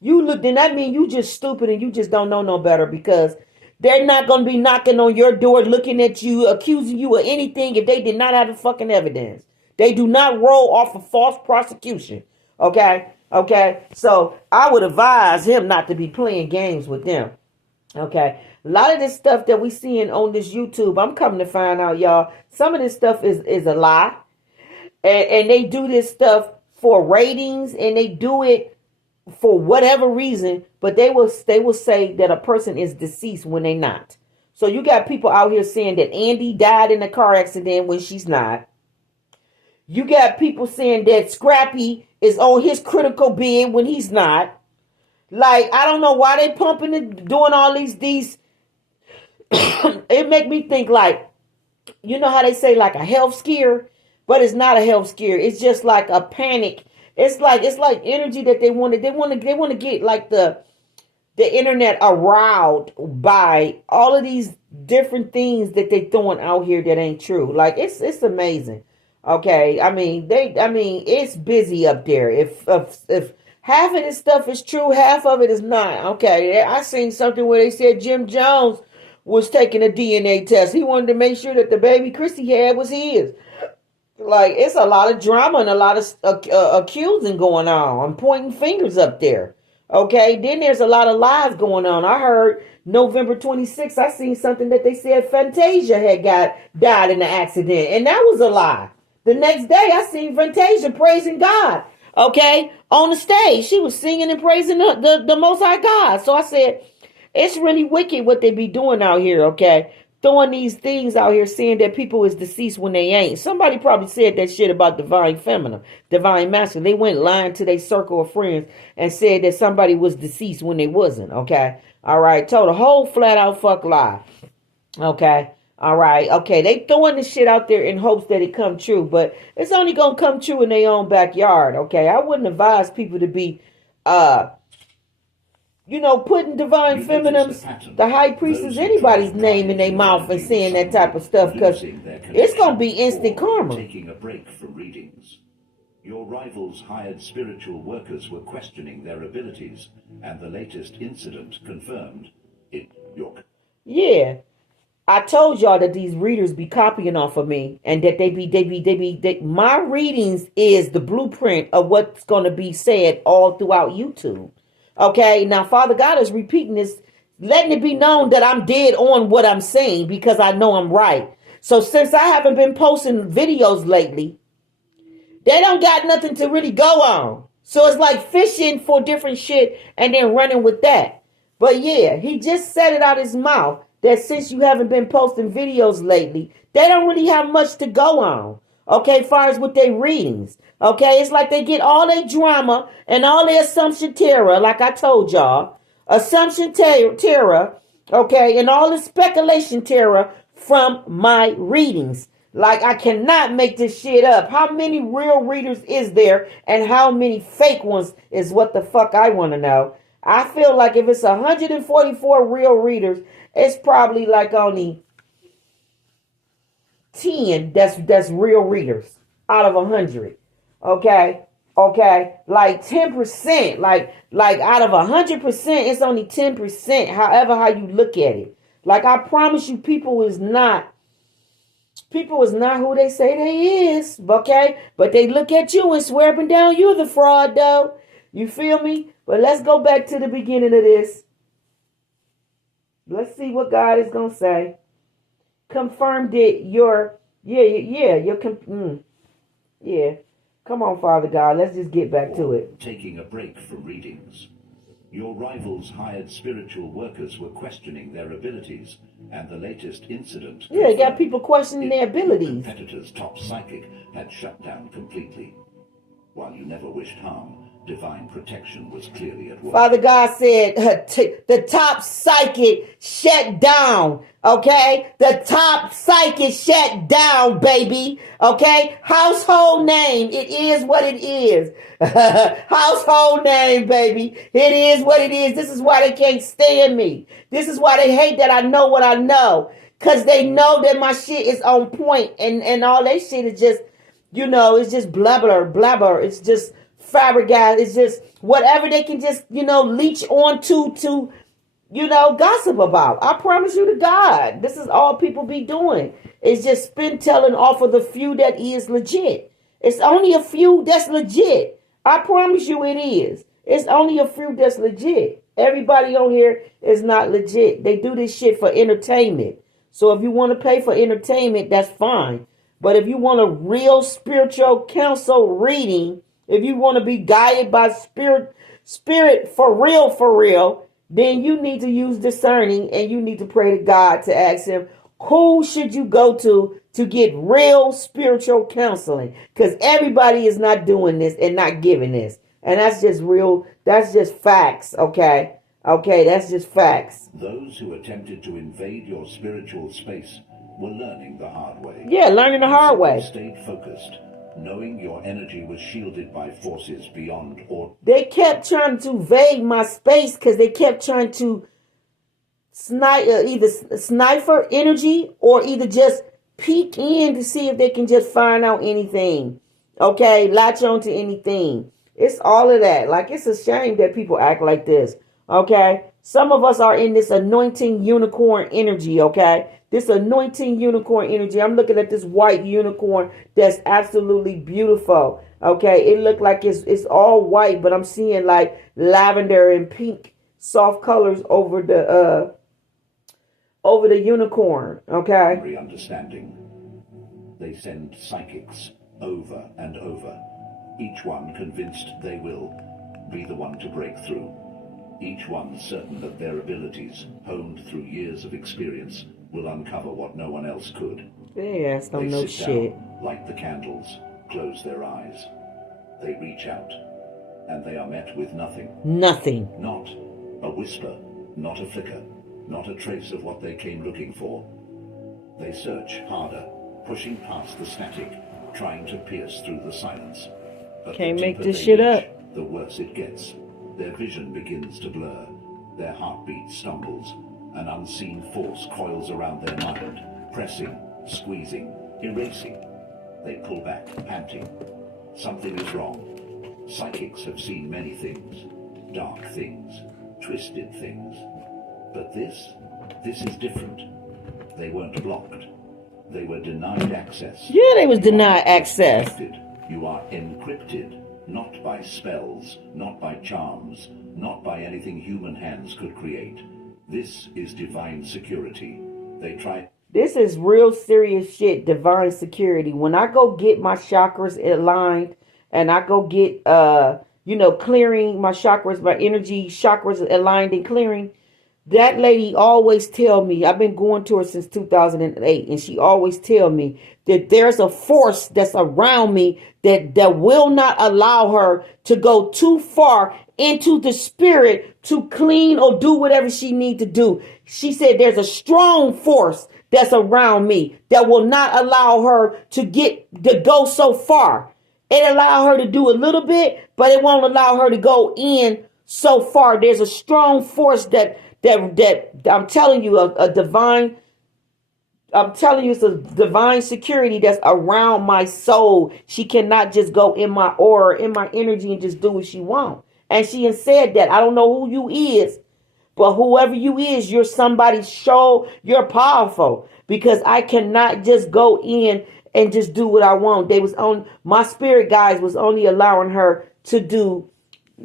then that means you just stupid and you just don't know no better, because they're not gonna be knocking on your door, looking at you, accusing you of anything if they did not have the fucking evidence. They do not roll off of false prosecution. Okay. So I would advise him not to be playing games with them. Okay. A lot of this stuff that we seeing on this YouTube, I'm coming to find out, y'all, some of this stuff is a lie. And they do this stuff for ratings, and they do it for whatever reason, but they will say that a person is deceased when they not. So you got people out here saying that Andy died in a car accident when she's not. You got people saying that Scrappy is on his critical bid when he's not. Like, I don't know why they pumping and doing all these. It make me think like, you know how they say like a health scare, but it's not a health scare. It's just like a panic. It's like energy that they want to get like the internet aroused by all of these different things that they throwing out here that ain't true. Like it's amazing. Okay, I mean it's busy up there. If half of this stuff is true, half of it is not. Okay, I seen something where they said Jim Jones was taking a DNA test. He wanted to make sure that the baby Chrissy had was his. Like, it's a lot of drama and a lot of accusing going on. I'm pointing fingers up there. Okay, then there's a lot of lies going on. I heard November 26th, I seen something that they said Fantasia had died in an accident, and that was a lie. The next day, I seen Fantasia praising God. Okay, on the stage, she was singing and praising the Most High God. So I said, it's really wicked what they be doing out here. Okay, throwing these things out here saying that people is deceased when they ain't. Somebody probably said that shit about divine feminine, divine masculine. They went lying to their circle of friends and said that somebody was deceased when they wasn't. Okay. All right. Told a whole flat out fuck lie. Okay. All right. Okay. They throwing this shit out there in hopes that it come true, but it's only going to come true in their own backyard. Okay. I wouldn't advise people to be, putting divine feminines, the high priestess, anybody's name in their mouth and saying that type of stuff, because it's going to be instant karma. Taking a break from readings. Your rivals hired spiritual workers were questioning their abilities, and the latest incident confirmed it. Yeah. I told y'all that these readers be copying off of me, and that my readings is the blueprint of what's going to be said all throughout YouTube. Okay, now Father God is repeating this, letting it be known that I'm dead on what I'm saying because I know I'm right. So since I haven't been posting videos lately, they don't got nothing to really go on. So it's like fishing for different shit and then running with that. But yeah, he just said it out his mouth that since you haven't been posting videos lately, they don't really have much to go on. Okay, as far as with their readings. Okay, it's like they get all their drama and all their assumption terror, like I told y'all. Assumption terror, okay, and all the speculation terror from my readings. Like, I cannot make this shit up. How many real readers is there and how many fake ones is what the fuck I want to know. I feel like if it's 144 real readers, it's probably like only 10 that's real readers out of 100. Okay, like 10%, like out of 100%, it's only 10%. However, how you look at it, like I promise you, people is not who they say they is. Okay, but they look at you and swear up and down you're the fraud, though. You feel me? But let's go back to the beginning of this. Let's see what God is gonna say. Confirmed it. Yeah. Come on, Father God. Let's just get back to it. Taking a break from readings. Your rivals hired spiritual workers were questioning their abilities, and the latest incident. Yeah, you got people questioning their abilities. Competitor's top psychic had shut down completely. While you never wished harm, divine protection was clearly at work. Father God said the top psychic shut down. Okay? The top psychic shut down, baby. Okay? Household name. It is what it is. Household name, baby. It is what it is. This is why they can't stand me. This is why they hate that I know what I know. Because they know that my shit is on point, and all that shit is just, it's just blabber. It's just fabricat. It's just whatever they can just, leech on to gossip about. I promise you to God, this is all people be doing. It's just spin telling off of the few that is legit. It's only a few that's legit. I promise you it is. It's only a few that's legit. Everybody on here is not legit. They do this shit for entertainment. So if you want to pay for entertainment, that's fine. But if you want a real spiritual counsel reading, if you want to be guided by spirit for real, then you need to use discerning, and you need to pray to God to ask him Who should you go to get real spiritual counseling? Because everybody is not doing this and not giving this. And that's just real. That's just facts. Okay. Okay. That's just facts. Those who attempted to invade your spiritual space were learning the hard way. Yeah, learning the hard way. They stayed focused, knowing your energy was shielded by forces beyond or. They kept trying to invade my space because they kept trying to either sniper energy or either just peek in to see if they can just find out anything. Okay, latch on to anything. It's all of that. Like, it's a shame that people act like this. Okay, some of us are in this anointing unicorn energy. Okay, this anointing unicorn energy. I'm looking at this white unicorn that's absolutely beautiful. Okay, it looked like it's all white, but I'm seeing like lavender and pink soft colors over the unicorn. Okay. Understanding. They send psychics over and over, each one convinced they will be the one to break through. Each one certain that their abilities, honed through years of experience, will uncover what no one else could. They don't know shit. Down, light the candles, close their eyes. They reach out, and they are met with nothing. Nothing. Not a whisper, not a flicker, not a trace of what they came looking for. They search harder, pushing past the static, trying to pierce through the silence. But can't make this shit up. The worse it gets. Their vision begins to blur. Their heartbeat stumbles. An unseen force coils around their mind, pressing, squeezing, erasing. They pull back, panting. Something is wrong. Psychics have seen many things. Dark things. Twisted things. But this is different. They weren't blocked. They were denied access. Yeah, they was denied access. You are encrypted, not by spells, not by charms, not by anything human hands could create. This is divine security. They try. This is real serious shit, divine security. When I go get my chakras aligned and I go get, clearing my chakras, my energy chakras aligned and clearing, that lady always tell me, I've been going to her since 2008, and she always tell me that there's a force that's around me that will not allow her to go too far into the spirit to clean or do whatever she need to do. She said there's a strong force that's around me that will not allow her to go so far. It allow her to do a little bit, but it won't allow her to go in so far. There's a strong force that I'm telling you, it's a divine security that's around my soul. She cannot just go in my aura, in my energy, and just do what she wants. And she has said that. I don't know who you is, but whoever you is, you're somebody's show. You're powerful, because I cannot just go in and just do what I want. My spirit guides was only allowing her to do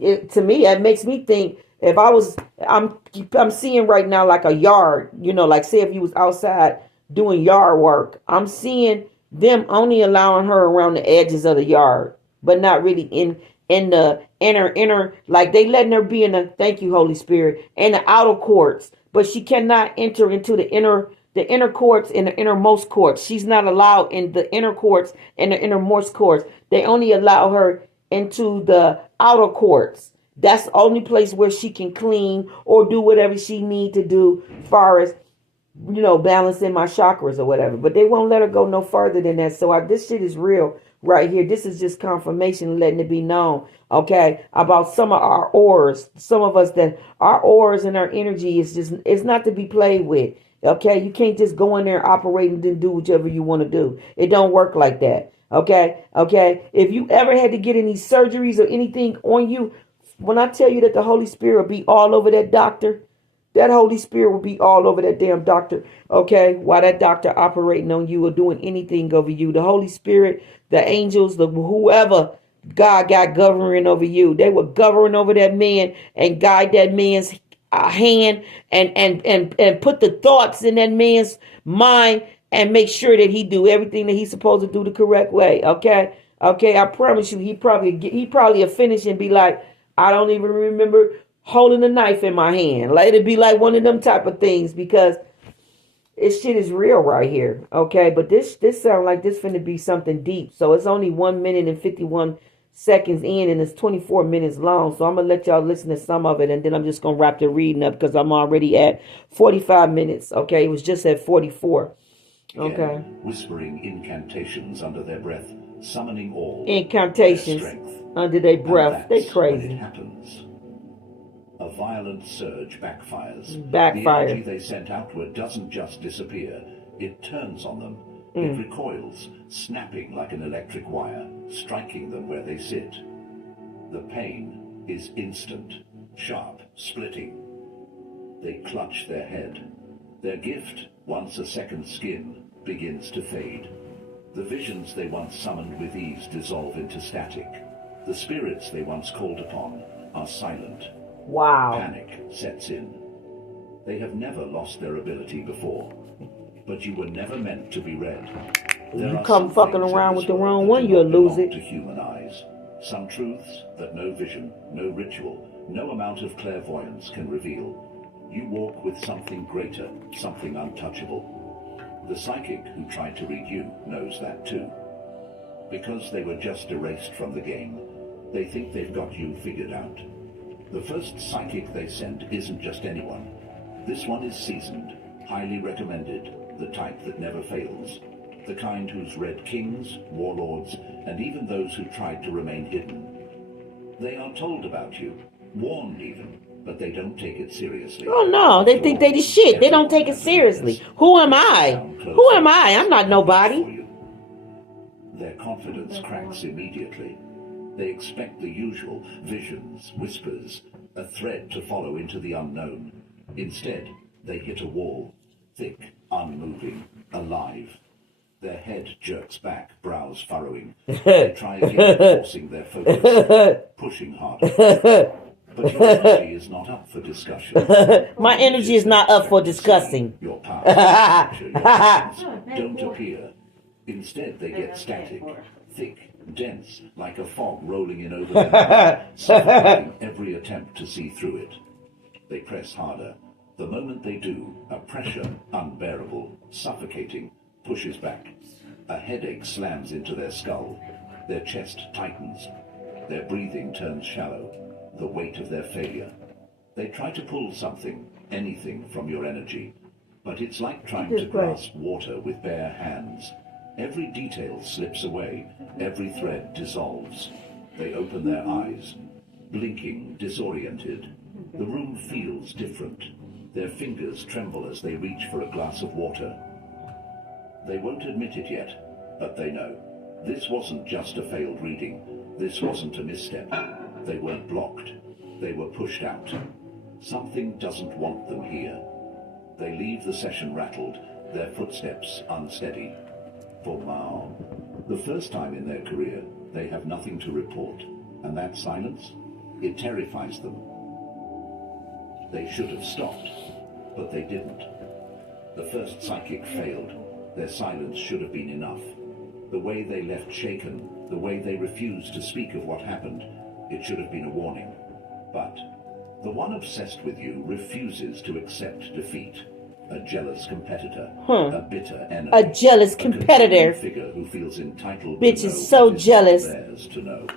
it. To me, it makes me think, if I'm seeing right now like a yard, like say if you was outside doing yard work, I'm seeing them only allowing her around the edges of the yard, but not really in the inner, like they letting her be in the, thank you, Holy Spirit, in the outer courts, but she cannot enter into the inner courts and the innermost courts. She's not allowed in the inner courts and the innermost courts. They only allow her into the outer courts. That's the only place where she can clean or do whatever she need to do as far as, balancing my chakras or whatever. But they won't let her go no further than that. So this shit is real right here. This is just confirmation, letting it be known, okay, about some of our auras. Some of us, that our auras and our energy it's not to be played with, okay? You can't just go in there, operate, and then do whichever you want to do. It don't work like that, okay? If you ever had to get any surgeries or anything on you, when I tell you that the Holy Spirit will be all over that doctor, that Holy Spirit will be all over that damn doctor, okay? While that doctor operating on you or doing anything over you, the Holy Spirit, the angels, whoever God got governing over you, they will govern over that man and guide that man's hand and put the thoughts in that man's mind and make sure that he do everything that he's supposed to do the correct way, okay? I promise you, he probably will finish and be like, I don't even remember holding a knife in my hand. Like, it'd be like one of them type of things, because This shit is real right here. Okay, but this sounds like this finna be something deep. So it's only 1 minute and 51 seconds in, and it's 24 minutes long. So I'm gonna let y'all listen to some of it, and then I'm just gonna wrap the reading up because I'm already at 45 minutes. Okay, it was just at 44. Okay. Again, whispering incantations under their breath, summoning all Incantations their strength. under their breath. And They that's when it crazy. happens. A violent surge backfires. Backfire. The energy they sent outward doesn't just disappear, it turns on them. It recoils, snapping like an electric wire, striking them where they sit. The pain is instant, sharp, splitting. They clutch their head. Their gift, once a second skin, begins to fade. The visions they once summoned with ease dissolve into static. The spirits they once called upon are silent. Wow. Panic sets in. They have never lost their ability before, but you were never meant to be read. You come fucking around with the wrong one, you'll lose it. To human eyes, some truths that no vision, no ritual, no amount of clairvoyance can reveal. You walk with something greater, something untouchable. The psychic who tried to read you knows that too. Because they were just erased from the game, they think they've got you figured out. The first psychic they send isn't just anyone. This one is seasoned, highly recommended, the type that never fails. The kind who's read kings, warlords, and even those who tried to remain hidden. They are told about you, warned even, but they don't take it seriously. Oh no, they think they the shit. They don't take it seriously. Who am I? Who am I? I'm not nobody. Their confidence cracks immediately. They expect the usual visions, whispers, a thread to follow into the unknown. Instead, they hit a wall, thick, unmoving, alive. Their head jerks back, brows furrowing. They try again, forcing their focus, pushing harder. But your energy is not up for discussion. My energy is not up for discussing. Your past, your actions don't appear. Instead, they get static, thick, dense, like a fog rolling in over their mind, suffocating every attempt to see through it. They press harder. The moment they do, a pressure, unbearable, suffocating, pushes back. A headache slams into their skull. Their chest tightens. Their breathing turns shallow. The weight of their failure. They try to pull something, anything from your energy, but it's like trying to grasp water with bare hands. Every detail slips away, every thread dissolves. They open their eyes, blinking, disoriented. The room feels different. Their fingers tremble as they reach for a glass of water. They won't admit it yet, but they know. This wasn't just a failed reading. This wasn't a misstep. They weren't blocked. They were pushed out. Something doesn't want them here. They leave the session rattled, their footsteps unsteady. For Mao, the first time in their career, they have nothing to report. And that silence, it terrifies them. They should have stopped, but they didn't. The first psychic failed. Their silence should have been enough. The way they left shaken, the way they refused to speak of what happened, it should have been a warning. But the one obsessed with you refuses to accept defeat. A jealous competitor, a bitter enemy, a jealous competitor, a figure who feels entitled. Bitch is so jealous. Theirs to know.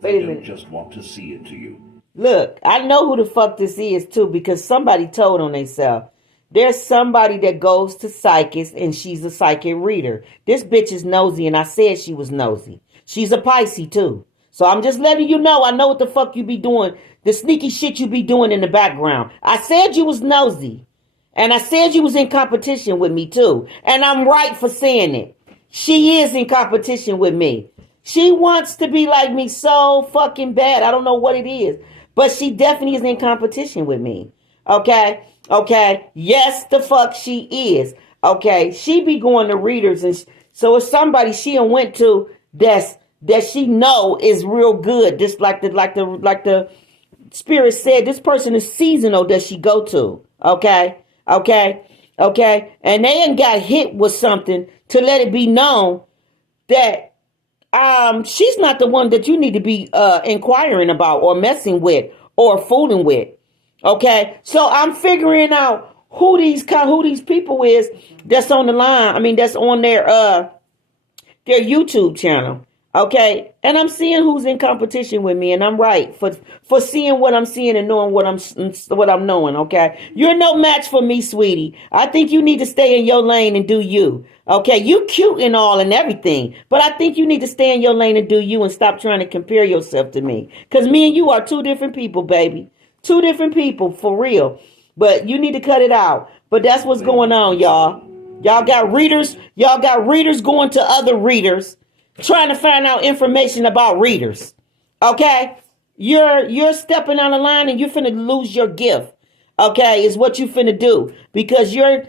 Wait They a don't minute. just want to see into you. Look, I know who the fuck this is too because somebody told on themselves. There's somebody that goes to psychics and she's a psychic reader. This bitch is nosy and I said she was nosy. She's a Pisces too. So I'm just letting you know, I know what the fuck you be doing. The sneaky shit you be doing in the background. I said you was nosy. And I said you was in competition with me too. And I'm right for saying it. She is in competition with me. She wants to be like me so fucking bad. I don't know what it is. But she definitely is in competition with me. Okay? Okay? Yes, the fuck she is. Okay? She be going to readers. And so it's somebody she went to that she know is real good. Just like the spirit said, this person is seasonal that she go to. Okay? Okay? Okay? And they ain't got hit with something to let it be known that she's not the one that you need to be inquiring about or messing with or fooling with. Okay? So I'm figuring out who these people is that's on the line. I mean, that's on their YouTube channel. Okay, and I'm seeing who's in competition with me, and I'm right for seeing what I'm seeing and knowing what I'm knowing. Okay, you're no match for me, sweetie. I think you need to stay in your lane and do you. Okay, you cute and all and everything, but I think you need to stay in your lane and do you and stop trying to compare yourself to me. Cause me and you are two different people, baby. Two different people for real. But you need to cut it out. But that's what's going on, y'all. Y'all got readers. Y'all got readers going to other readers, trying to find out information about readers. Okay? You're stepping on the line and you're finna lose your gift. Okay, is what you finna do. Because you're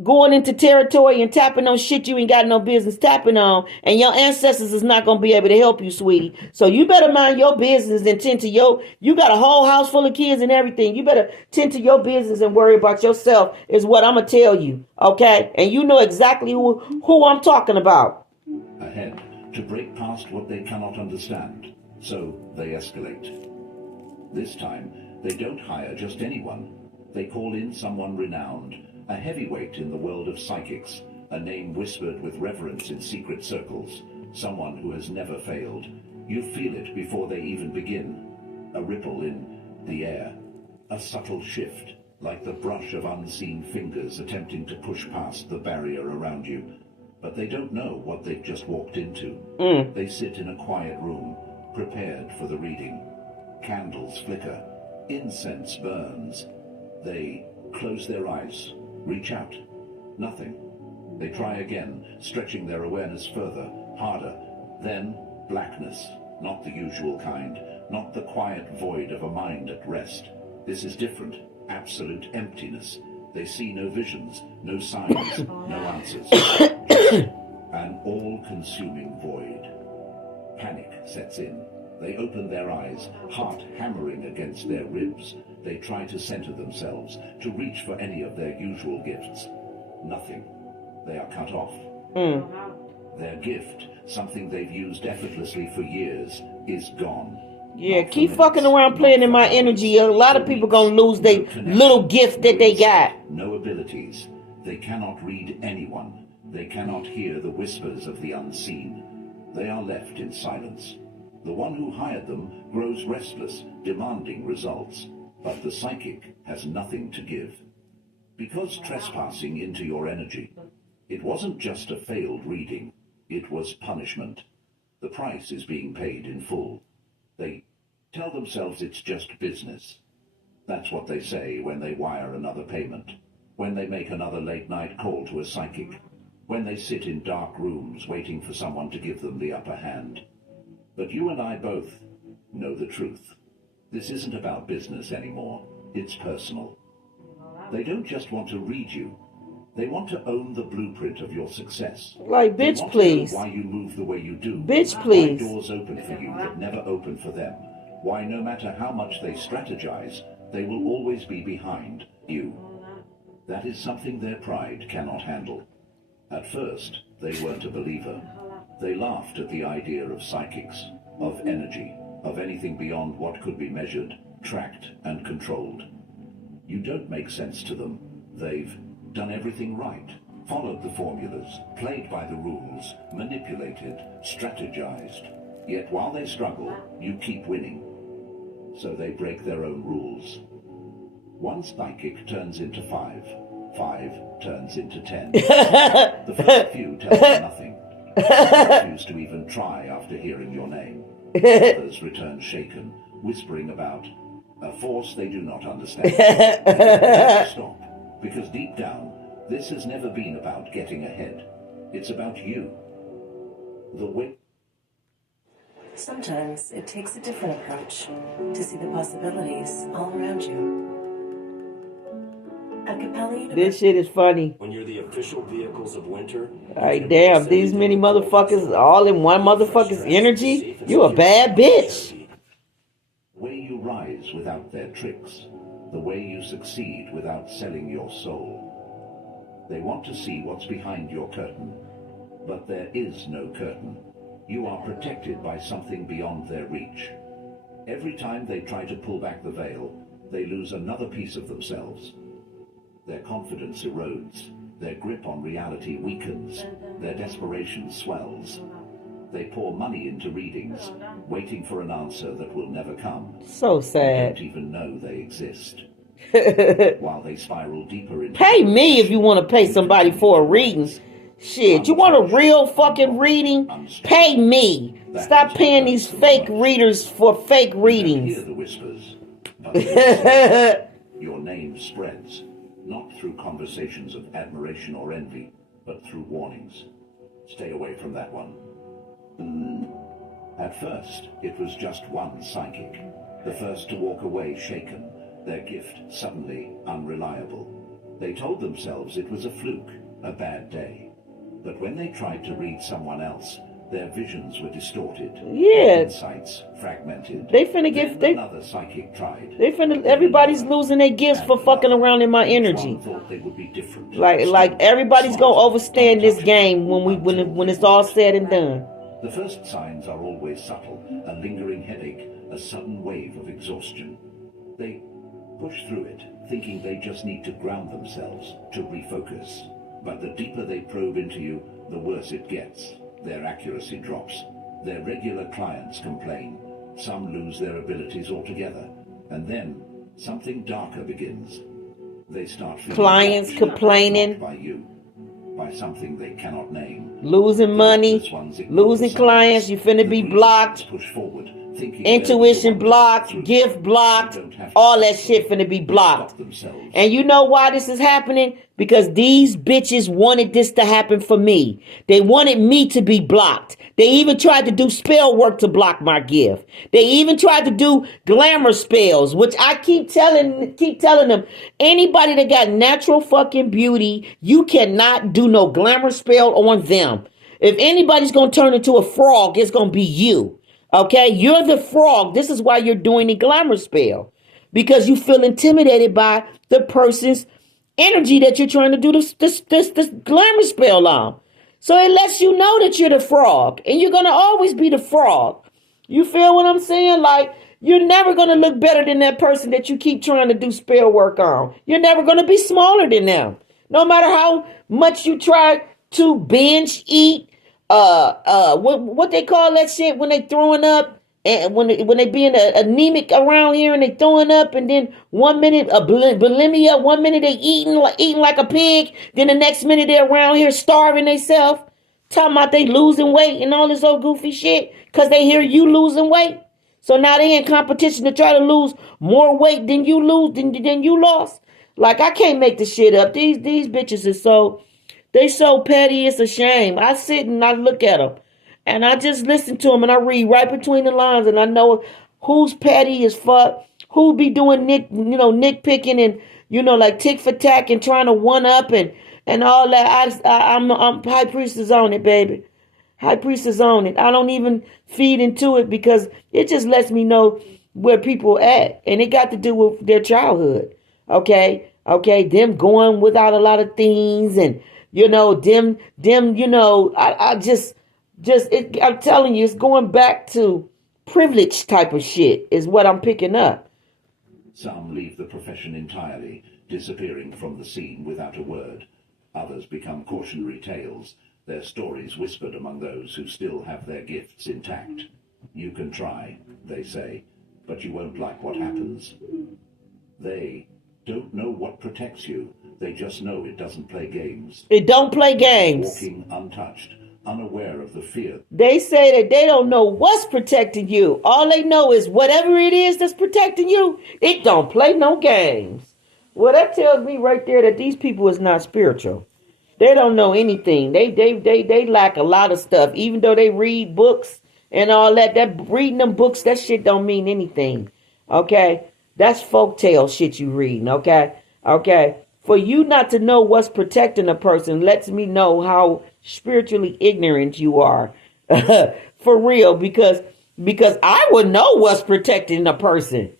going into territory and tapping on shit you ain't got no business tapping on, and your ancestors is not going to be able to help you, sweetie. So you better mind your business and tend to you got a whole house full of kids and everything. You better tend to your business and worry about yourself is what I'm going to tell you. Okay? And you know exactly who I'm talking about. Ahead, to break past what they cannot understand. So they escalate. This time, they don't hire just anyone. They call in someone renowned, a heavyweight in the world of psychics, a name whispered with reverence in secret circles, someone who has never failed. You feel it before they even begin. A ripple in the air, a subtle shift, like the brush of unseen fingers attempting to push past the barrier around you. But they don't know what they've just walked into. They sit in a quiet room, prepared for the reading. Candles flicker, incense burns. They close their eyes, reach out. Nothing. They try again, stretching their awareness further, harder. Then blackness, not the usual kind, not the quiet void of a mind at rest. This is different, absolute emptiness. They see no visions, no signs, no answers. Just an all-consuming void. Panic sets in. They open their eyes, heart hammering against their ribs. They try to center themselves, to reach for any of their usual gifts. Nothing. They are cut off. Their gift, something they've used effortlessly for years, is gone. Yeah, keep fucking around playing in my energy. A lot of people gonna lose their little gift that they got. No abilities. They cannot read anyone. They cannot hear the whispers of the unseen. They are left in silence. The one who hired them grows restless, demanding results. But the psychic has nothing to give. Because trespassing into your energy, it wasn't just a failed reading. It was punishment. The price is being paid in full. They tell themselves it's just business. That's what they say when they wire another payment, when they make another late-night call to a psychic, when they sit in dark rooms waiting for someone to give them the upper hand. But you and I both know the truth. This isn't about business anymore. It's personal. They don't just want to read you. They want to own the blueprint of your success. Like, bitch, please. Why you move the way you do. Bitch, please. Why doors open for you that never open for them. Why no matter how much they strategize, they will always be behind you. That is something their pride cannot handle. At first, they weren't a believer. They laughed at the idea of psychics, of energy, of anything beyond what could be measured, tracked, and controlled. You don't make sense to them. They've done everything right, followed the formulas, played by the rules, manipulated, strategized. Yet while they struggle, you keep winning. So they break their own rules. One psychic turns into 5. 5 turns into 10. The first few tell you nothing. They refuse to even try after hearing your name. Others return shaken, whispering about a force they do not understand. Stop. Because deep down, this has never been about getting ahead. It's about you. The way. Sometimes it takes a different approach to see the possibilities all around you. At Capella University. This shit is funny. When you're the official vehicles of winter. Alright, damn, these many motherfuckers all in one motherfucker's energy? You a bad bitch. The way you rise without their tricks. The way you succeed without selling your soul. They want to see what's behind your curtain. But there is no curtain. You are protected by something beyond their reach. Every time they try to pull back the veil, they lose another piece of themselves. Their confidence erodes. Their grip on reality weakens. Their desperation swells. They pour money into readings, waiting for an answer that will never come. So They sad. don't even know they exist. While they spiral deeper into... Pay me if you want to pay somebody for a reading. Shit, you want a real fucking reading? Pay me. Stop paying these fake readers for fake You readings. hear the whispers, but the voices, your name spreads, not through conversations of admiration or envy, but through warnings. Stay away from that one. At first, it was just one psychic, the first to walk away shaken, their gift suddenly unreliable. They told themselves it was a fluke, a bad day. But when they tried to read someone else, their visions were distorted. Yeah. Their insights fragmented. They finna get Another psychic tried. everybody's losing their gifts for fucking around in my energy. Each one thought they would be different. Like everybody's gonna overstand this game when it's all said and done. The first signs are always subtle, a lingering headache, a sudden wave of exhaustion. They push through it, thinking they just need to ground themselves, to refocus. But the deeper they probe into you, the worse it gets. Their accuracy drops. Their regular clients complain. Some lose their abilities altogether. And then something darker begins. They start feeling Clients watched, complaining. not by you, by something they cannot name. Losing money, losing clients, you finna be blocked. Push forward, thinking Intuition blocked, gift blocked, all that shit finna be blocked. And you know why this is happening? Because these bitches wanted this to happen for me. They wanted me to be blocked. They even tried to do spell work to block my gift. They even tried to do glamour spells, which I keep telling them, anybody that got natural fucking beauty, you cannot do no glamour spell on them. If anybody's gonna turn into a frog, it's gonna be you. Okay, you're the frog. This is why you're doing the glamour spell, because you feel intimidated by the person's energy that you're trying to do this glamour spell on. So it lets you know that you're the frog, and you're gonna always be the frog. You feel what I'm saying? Like, you're never gonna look better than that person that you keep trying to do spell work on. You're never gonna be smaller than them, no matter how much you try to binge eat. What they call that shit when they throwing up, and when they being anemic around here and they throwing up, and then 1 minute bulimia, 1 minute they eating like a pig, then the next minute they're around here starving themselves, talking about they losing weight and all this old goofy shit because they hear you losing weight. So now they in competition to try to lose more weight than you lost. Like, I can't make this shit up. These bitches are so petty, it's a shame. I sit and I look at them, and I just listen to them, and I read right between the lines, and I know who's petty as fuck, who be doing nitpicking and like tick for tack and trying to one up and all that. I'm High Priestess on it, baby. High Priestess on it. I don't even feed into it because it just lets me know where people at, and it got to do with their childhood. Okay, them going without a lot of things, and I'm telling you, it's going back to privilege type of shit is what I'm picking up. Some leave the profession entirely, disappearing from the scene without a word. Others become cautionary tales, their stories whispered among those who still have their gifts intact. You can try, they say, but you won't like what happens. They don't know what protects you. They just know it doesn't play games. It don't play games. Walking untouched, unaware of the fear. They say that they don't know what's protecting you. All they know is whatever it is that's protecting you, it don't play no games. Well, that tells me right there that these people is not spiritual. They don't know anything. They lack a lot of stuff. Even though they read books and all that, reading them books, that shit don't mean anything. Okay? That's folktale shit you reading, okay? Okay? For you not to know what's protecting a person lets me know how spiritually ignorant you are. For real, because I would know what's protecting a person.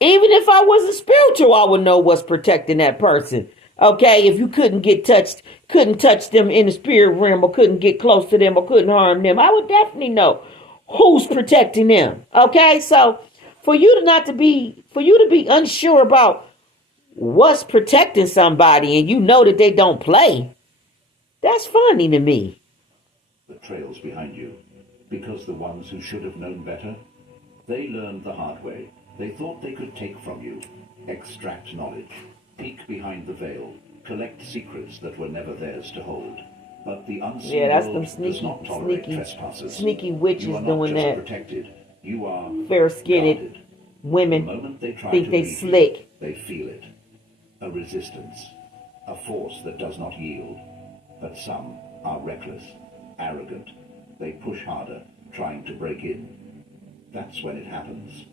Even if I wasn't spiritual, I would know what's protecting that person. Okay, if you couldn't touch them in the spirit realm, or couldn't get close to them, or couldn't harm them, I would definitely know who's protecting them. Okay, so for you to be unsure about what's protecting somebody and you know that they don't play, that's funny to me. The trails behind you, because the ones who should have known better, they learned the hard way. They thought they could take from you, extract knowledge, peek behind the veil, collect secrets that were never theirs to hold. But the unseen Yeah, that's them world does sneaky, not tolerate sneaky, trespassers. sneaky You witches are not doing just that. protected, you are Fair-skinned guarded. The women moment they try think to they read slick. you, they feel it. A resistance, a force that does not yield. But some are reckless, arrogant. They push harder, trying to break in. That's when it happens.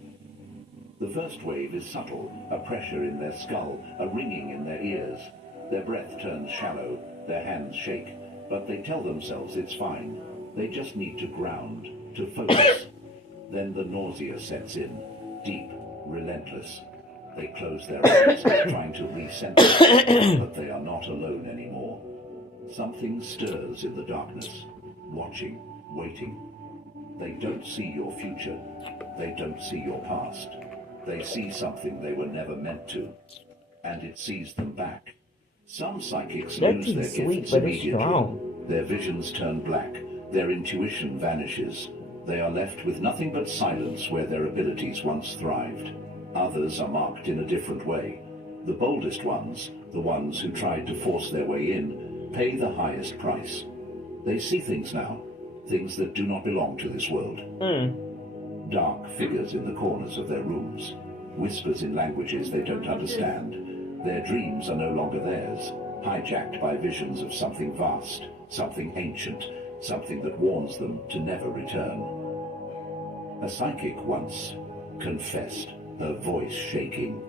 The first wave is subtle, a pressure in their skull, a ringing in their ears. Their breath turns shallow, their hands shake, but they tell themselves it's fine. They just need to ground, to focus. Then the nausea sets in, deep, relentless. They close their eyes, trying to recenter, but they are not alone anymore. Something stirs in the darkness, watching, waiting. They don't see your future. They don't see your past. They see something they were never meant to, and it sees them back. Some psychics That lose tea's their sweet, gifts but it's immediately. strong. Their visions turn black. Their intuition vanishes. They are left with nothing but silence where their abilities once thrived. Others are marked in a different way. The boldest ones, the ones who tried to force their way in, pay the highest price. They see things now, things that do not belong to this world. Dark figures in the corners of their rooms, whispers in languages they don't understand. Their dreams are no longer theirs, hijacked by visions of something vast, something ancient, something that warns them to never return. A psychic once confessed, her voice shaking.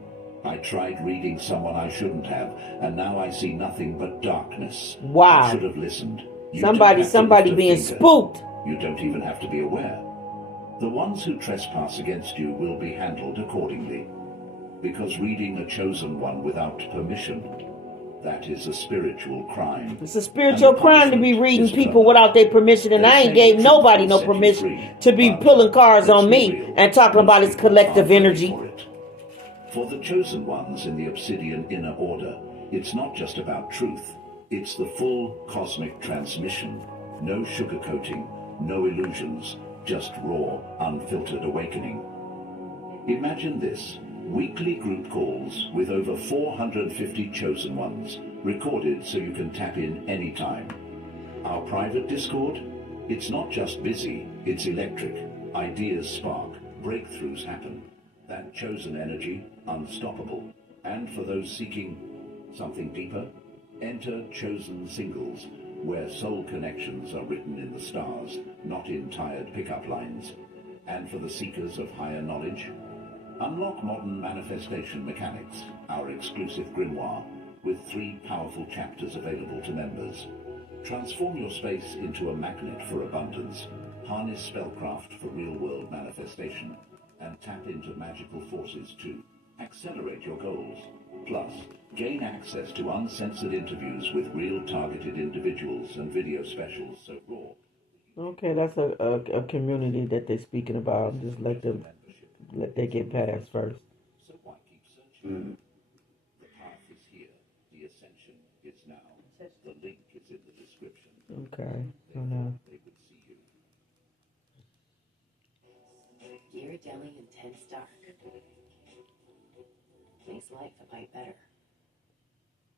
I tried reading someone I shouldn't have, and now I see nothing but darkness. Wow. I should have listened. You Somebody don't have to lift a being finger. spooked. You don't even have to be aware. The ones who trespass against you will be handled accordingly. Because reading a chosen one without permission, that is a spiritual crime. It's a spiritual crime to be reading people without their permission, and I ain't gave nobody no permission to be pulling cards on me and talking about his collective energy. For the chosen ones in the obsidian inner order, it's not just about truth. It's the full cosmic transmission. No sugarcoating, no illusions, just raw, unfiltered awakening. Imagine this. Weekly group calls with over 450 chosen ones, recorded so you can tap in anytime. Our private Discord? It's not just busy, it's electric. Ideas spark, breakthroughs happen. That chosen energy, unstoppable. And for those seeking something deeper, enter Chosen Singles, where soul connections are written in the stars, not in tired pickup lines. And for the seekers of higher knowledge, unlock modern manifestation mechanics, our exclusive grimoire, with 3 powerful chapters available to members. Transform your space into a magnet for abundance, harness spellcraft for real-world manifestation, and tap into magical forces to accelerate your goals. Plus, gain access to uncensored interviews with real targeted individuals and video specials so raw. Okay, that's a community that they're speaking about. Just let they get past first. So why keep searching? The path is here. The ascension is now. The link is in the description. Okay. They thought they could see you. Ghirardelli Intense Dark. Makes life a bite better.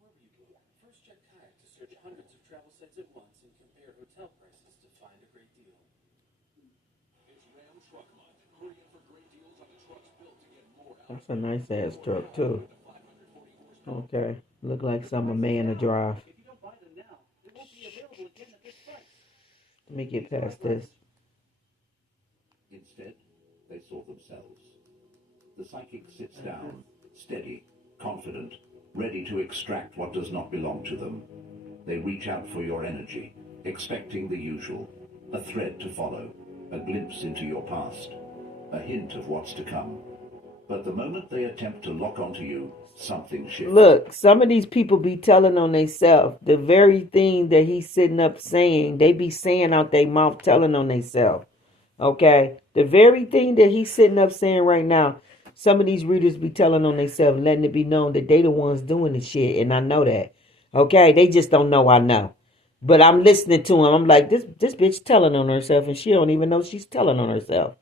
Wherever you go, first check Kayak to search hundreds of travel sites at once and compare hotel prices to find a great deal. It's Ram Truck Month. Hurry in for great deals on the trucks built to get more out. That's a nice ass truck too. Okay. Look like something a man to drive. If you don't buy them now, they won't be available again at this price. Let me get past this. Instead, they saw themselves. The psychic sits down, steady, confident, ready to extract what does not belong to them. They reach out for your energy, expecting the usual, a thread to follow, a glimpse into your past, a hint of what's to come. But the moment they attempt to lock onto you, something shifts. Look, some of these people be telling on themselves. The very thing that he's sitting up saying, they be saying out their mouth, telling on themselves. Okay? The very thing that he's sitting up saying right now, some of these readers be telling on themselves, letting it be known that they the ones doing the shit, and I know that. Okay, they just don't know I know. But I'm listening to them. I'm like, this bitch telling on herself, and she don't even know she's telling on herself.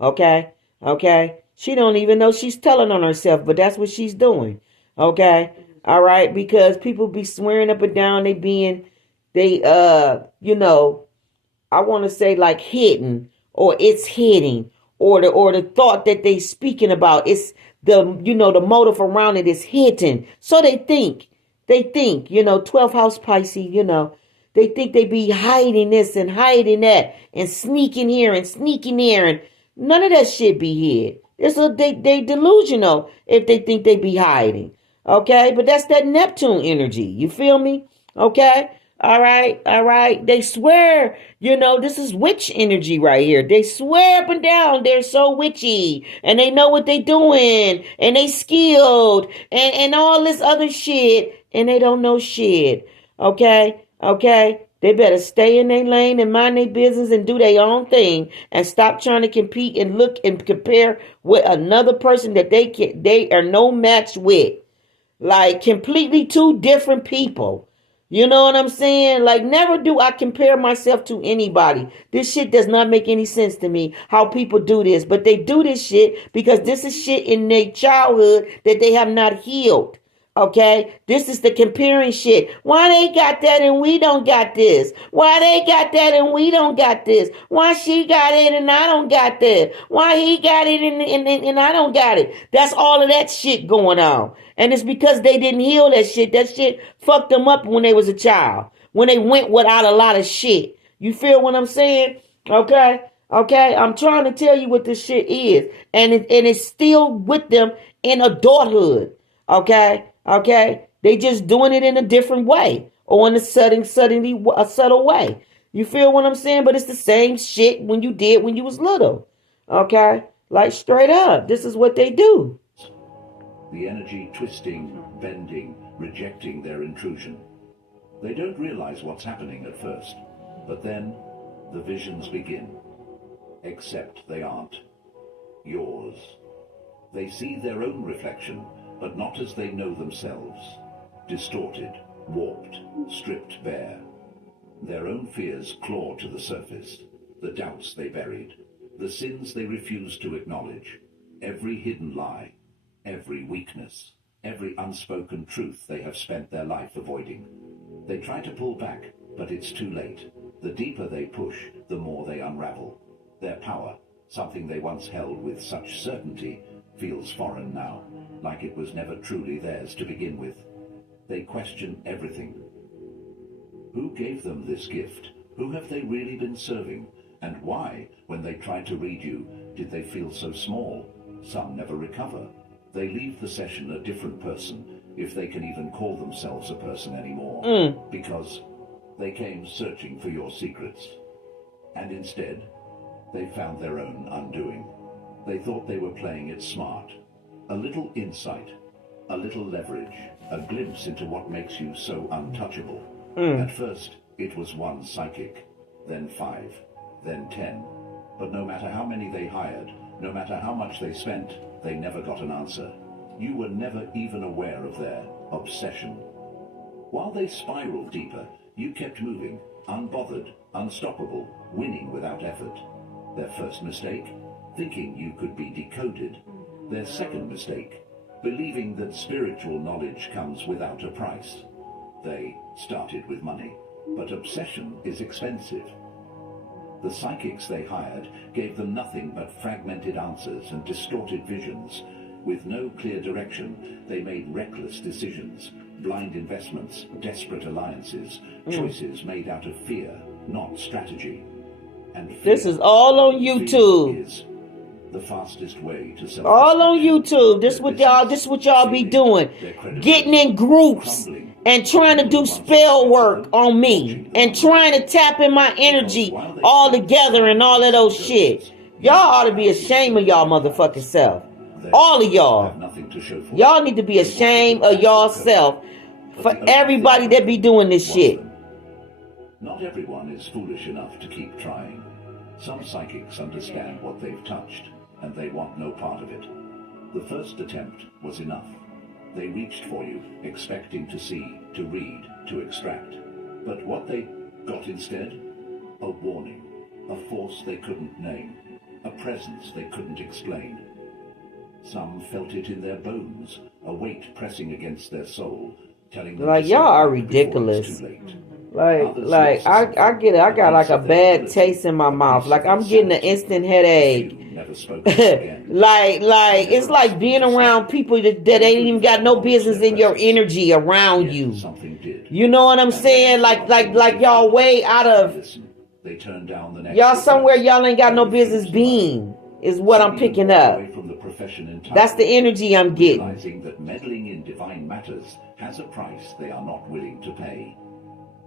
Okay, okay. She don't even know she's telling on herself, but that's what she's doing. Okay, all right. Because people be swearing up and down, I want to say like hidden, or it's hitting, or the thought that they speaking about. It's the motive around it is hidden. So they think 12th house Pisces, they think they be hiding this and hiding that and sneaking here and sneaking there, and none of that shit be hid. They delusional if they think they be hiding. Okay, but that's that Neptune energy. You feel me? Okay. All right, all right. They swear, this is witch energy right here. They swear up and down they're so witchy and they know what they doing and they skilled and all this other shit and they don't know shit. Okay, okay. They better stay in their lane and mind their business and do their own thing and stop trying to compete and look and compare with another person that they are no match with. Like completely two different people. You know what I'm saying? Like, never do I compare myself to anybody. This shit does not make any sense to me, how people do this. But they do this shit because this is shit in their childhood that they have not healed. Okay? This is the comparing shit. Why they got that and we don't got this? Why they got that and we don't got this? Why she got it and I don't got that? Why he got it and I don't got it? That's all of that shit going on. And it's because they didn't heal that shit. That shit fucked them up when they was a child. When they went without a lot of shit. You feel what I'm saying? Okay? Okay? I'm trying to tell you what this shit is. And it's still with them in adulthood. Okay? Okay? They just doing it in a different way. Or in a subtle way. You feel what I'm saying? But it's the same shit when you did when you was little. Okay? Like straight up. This is what they do. The energy twisting, bending, rejecting their intrusion. They don't realize what's happening at first, but then the visions begin. Except they aren't yours. They see their own reflection, but not as they know themselves. Distorted, warped, stripped bare. Their own fears claw to the surface, the doubts they buried, the sins they refused to acknowledge, every hidden lie, every weakness, every unspoken truth they have spent their life avoiding. They try to pull back, but it's too late. The deeper they push, the more they unravel. Their power, something they once held with such certainty, feels foreign now, like it was never truly theirs to begin with. They question everything. Who gave them this gift? Who have they really been serving? And why, when they tried to read you, did they feel so small? Some never recover. They leave the session a different person, if they can even call themselves a person anymore, because they came searching for your secrets. And instead, they found their own undoing. They thought they were playing it smart. A little insight, a little leverage, a glimpse into what makes you so untouchable. At first, it was one psychic, then 5, then 10. But no matter how many they hired, no matter how much they spent, they never got an answer. You were never even aware of their obsession. While they spiraled deeper, you kept moving, unbothered, unstoppable, winning without effort. Their first mistake, thinking you could be decoded. Their second mistake, believing that spiritual knowledge comes without a price. They started with money, but obsession is expensive. The psychics they hired gave them nothing but fragmented answers and distorted visions. With no clear direction, they made reckless decisions, blind investments, desperate alliances, choices made out of fear, not strategy. And fear, this is all on YouTube. Is the fastest way to self-destruction. All on YouTube. This what y'all be doing. Getting in groups and trying to do spell work on me and trying to tap in my energy all together and all of those shit. Y'all ought to be ashamed of y'all motherfucking self. All of y'all. Y'all need to be ashamed of y'allself for everybody that be doing this shit. Not everyone is foolish enough to keep trying. Some psychics understand what they've touched, and they want no part of it. The first attempt was enough. They reached for you, expecting to see, to read, to extract. But what they got instead? A warning, a force they couldn't name, a presence they couldn't explain. Some felt it in their bones, a weight pressing against their soul, telling them Like, to y'all are surrender before it's ridiculous. too late. Like I get it. I got like a bad taste in my mouth. Like I'm getting an instant headache. Never spoken again. like it's like being around people that ain't even got no business in your energy around you. Something did. You know what I'm saying? Like y'all way out of Listen, they turned down the next y'all somewhere request. y'all ain't got no business being is what I'm picking up. Away from the profession entirely, That's the energy I'm getting. realizing that meddling in divine matters has a price they are not willing to pay.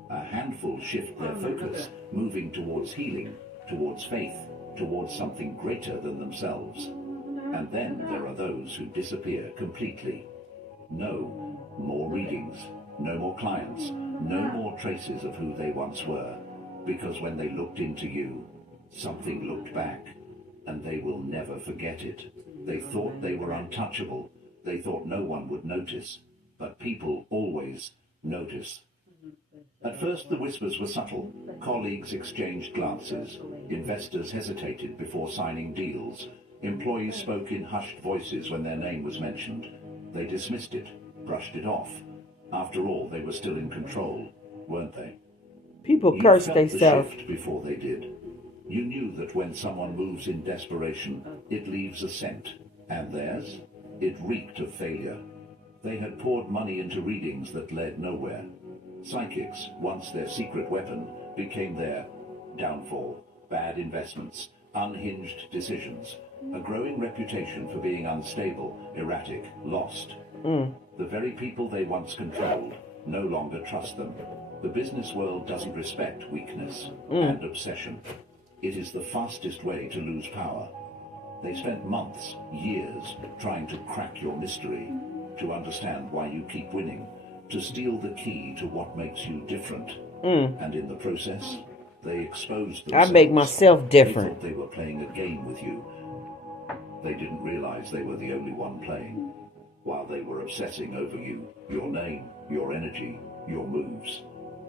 A handful shift their focus, moving towards healing, towards faith, towards something greater than themselves. And then there are those who disappear completely. No more readings, no more clients, no more traces of who they once were. Because when they looked into you, something looked back, and they will never forget it. They thought they were untouchable. They thought no one would notice. But people always notice. At first the whispers were subtle. Colleagues exchanged glances. Investors hesitated before signing deals. Employees spoke in hushed voices when their name was mentioned. They dismissed it, brushed it off. After all, they were still in control, weren't they? People You curse felt the themselves. shift before they did. You knew that when someone moves in desperation, it leaves a scent. And theirs? It reeked of failure. They had poured money into readings that led nowhere. Psychics, once their secret weapon, became their downfall. Bad investments, unhinged decisions, a growing reputation for being unstable, erratic, lost. The very people they once controlled no longer trust them. The business world doesn't respect weakness and obsession. It is the fastest way to lose power. They spent months, years, trying to crack your mystery, to understand why you keep winning, to steal the key to what makes you different. And in the process, they exposed themselves. I make myself different. They thought they were playing a game with you. They didn't realize they were the only one playing, while they were obsessing over you, your name, your energy, your moves.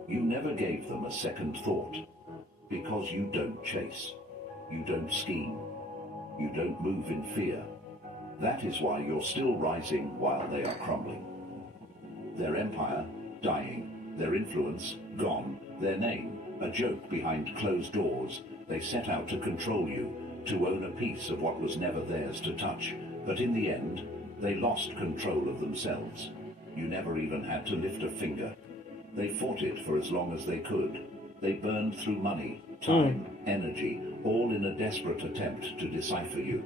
You never gave them a second thought, because you don't chase, you don't scheme, you don't move in fear. That is why you're still rising while they are crumbling. Their empire, dying, their influence, gone, their name, a joke behind closed doors. They set out to control you, to own a piece of what was never theirs to touch. But in the end, they lost control of themselves. You never even had to lift a finger. They fought it for as long as they could. They burned through money, time, energy, all in a desperate attempt to decipher you.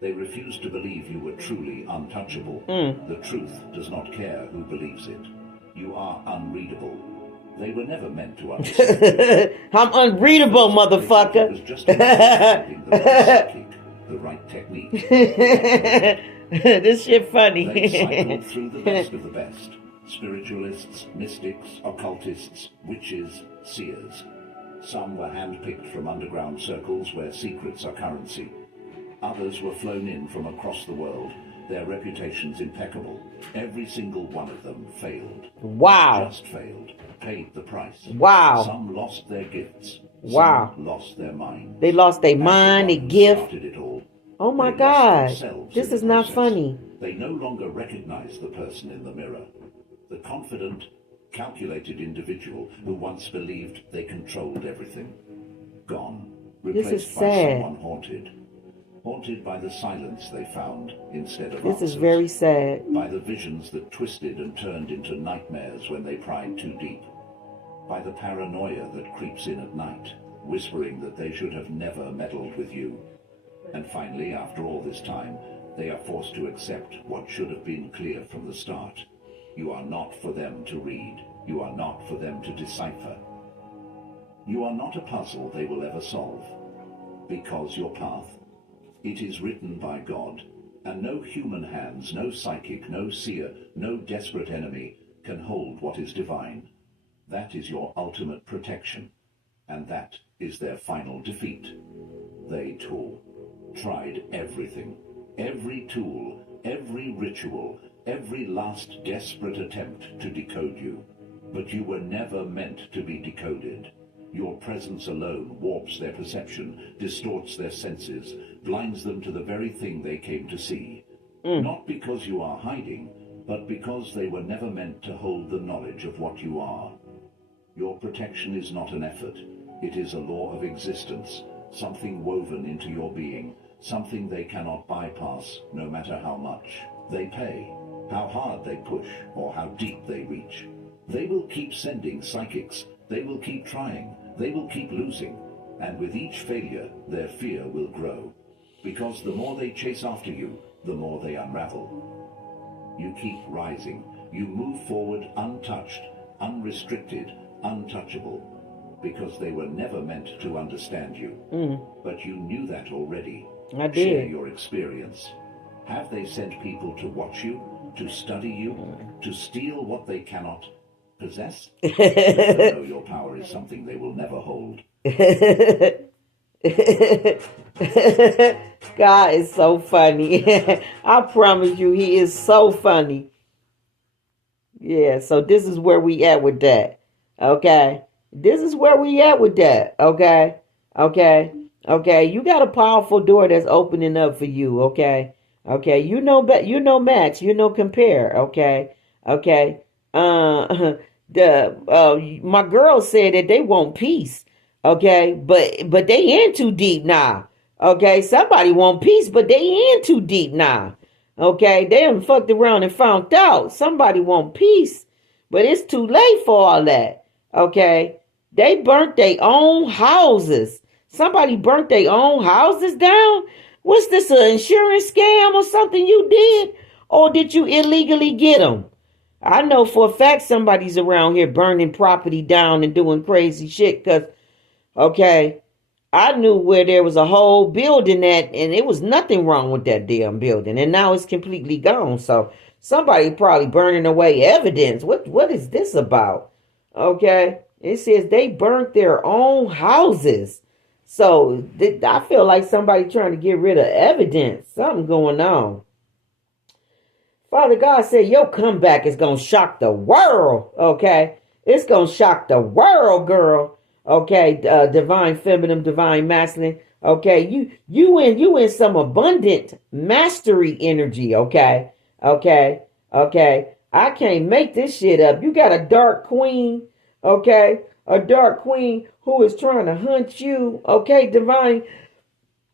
They refused to believe you were truly untouchable. The truth does not care who believes it. You are unreadable. They were never meant to understand. I'm unreadable, It was motherfucker. just understanding the right psychic, the right technique. This shit They funny. cycled through the best of the best. Spiritualists, mystics, occultists, witches, seers. Some were handpicked from underground circles where secrets are currency. Others were flown in from across the world, their reputations impeccable. Every single one of them failed. Wow. Just failed. Paid the price. Wow. Some lost their gifts. Wow. Some lost their mind. They lost their mind, their gift. It all. Oh my They lost God. themselves This in the is not process. funny. They no longer recognize the person in the mirror. The confident, calculated individual who once believed they controlled everything. Gone. This is Replaced by sad. someone haunted. Haunted by the silence they found instead of This is answers. very sad. By the visions that twisted and turned into nightmares when they pried too deep. By the paranoia that creeps in at night, whispering that they should have never meddled with you. And finally, after all this time, they are forced to accept what should have been clear from the start. You are not for them to read. You are not for them to decipher. You are not a puzzle they will ever solve. Because your path, it is written by God, and no human hands, no psychic, no seer, no desperate enemy can hold what is divine. That is your ultimate protection, and that is their final defeat. They too tried everything, every tool, every ritual, every last desperate attempt to decode you. But you were never meant to be decoded. Your presence alone warps their perception, distorts their senses, blinds them to the very thing they came to see. Not because you are hiding, but because they were never meant to hold the knowledge of what you are. Your protection is not an effort. It is a law of existence, something woven into your being, something they cannot bypass, no matter how much they pay, how hard they push, or how deep they reach. They will keep sending psychics. They will keep trying. They will keep losing. And with each failure, their fear will grow. Because the more they chase after you, the more they unravel. You keep rising. You move forward untouched, unrestricted, untouchable. Because they were never meant to understand you. But you knew that already. I did. Share your experience. Have they sent people to watch you, to study you, to steal what they cannot possess? Let them know your power is something they will never hold. God is so funny. I promise you, he is so funny. Yeah, so this is where we at with that. Okay? This is where we at with that. Okay? Okay? Okay? You got a powerful door that's opening up for you. Okay? Okay? You know match. You know compare. Okay? Okay? My girl said that they want peace. Okay? But they in too deep now. Okay? Somebody want peace, but they in too deep now. Okay, they done fucked around and found out somebody want peace, but it's too late for all that. Okay, they burnt their own houses. Somebody burnt their own houses down. What's this, an insurance scam or something you did? Or did you illegally get them? I know for a fact somebody's around here burning property down and doing crazy shit because, okay, I knew where there was a whole building at, and it was nothing wrong with that damn building, and now it's completely gone. So somebody probably burning away evidence. What is this about? Okay, it says they burnt their own houses. So I feel like somebody trying to get rid of evidence. Something going on. Father God said your comeback is gonna shock the world. Okay, it's gonna shock the world, girl. Okay, divine feminine, divine masculine. Okay, you in some abundant mastery energy. Okay, okay, okay. I can't make this shit up. You got a dark queen. Okay, a dark queen who is trying to hunt you. Okay, divine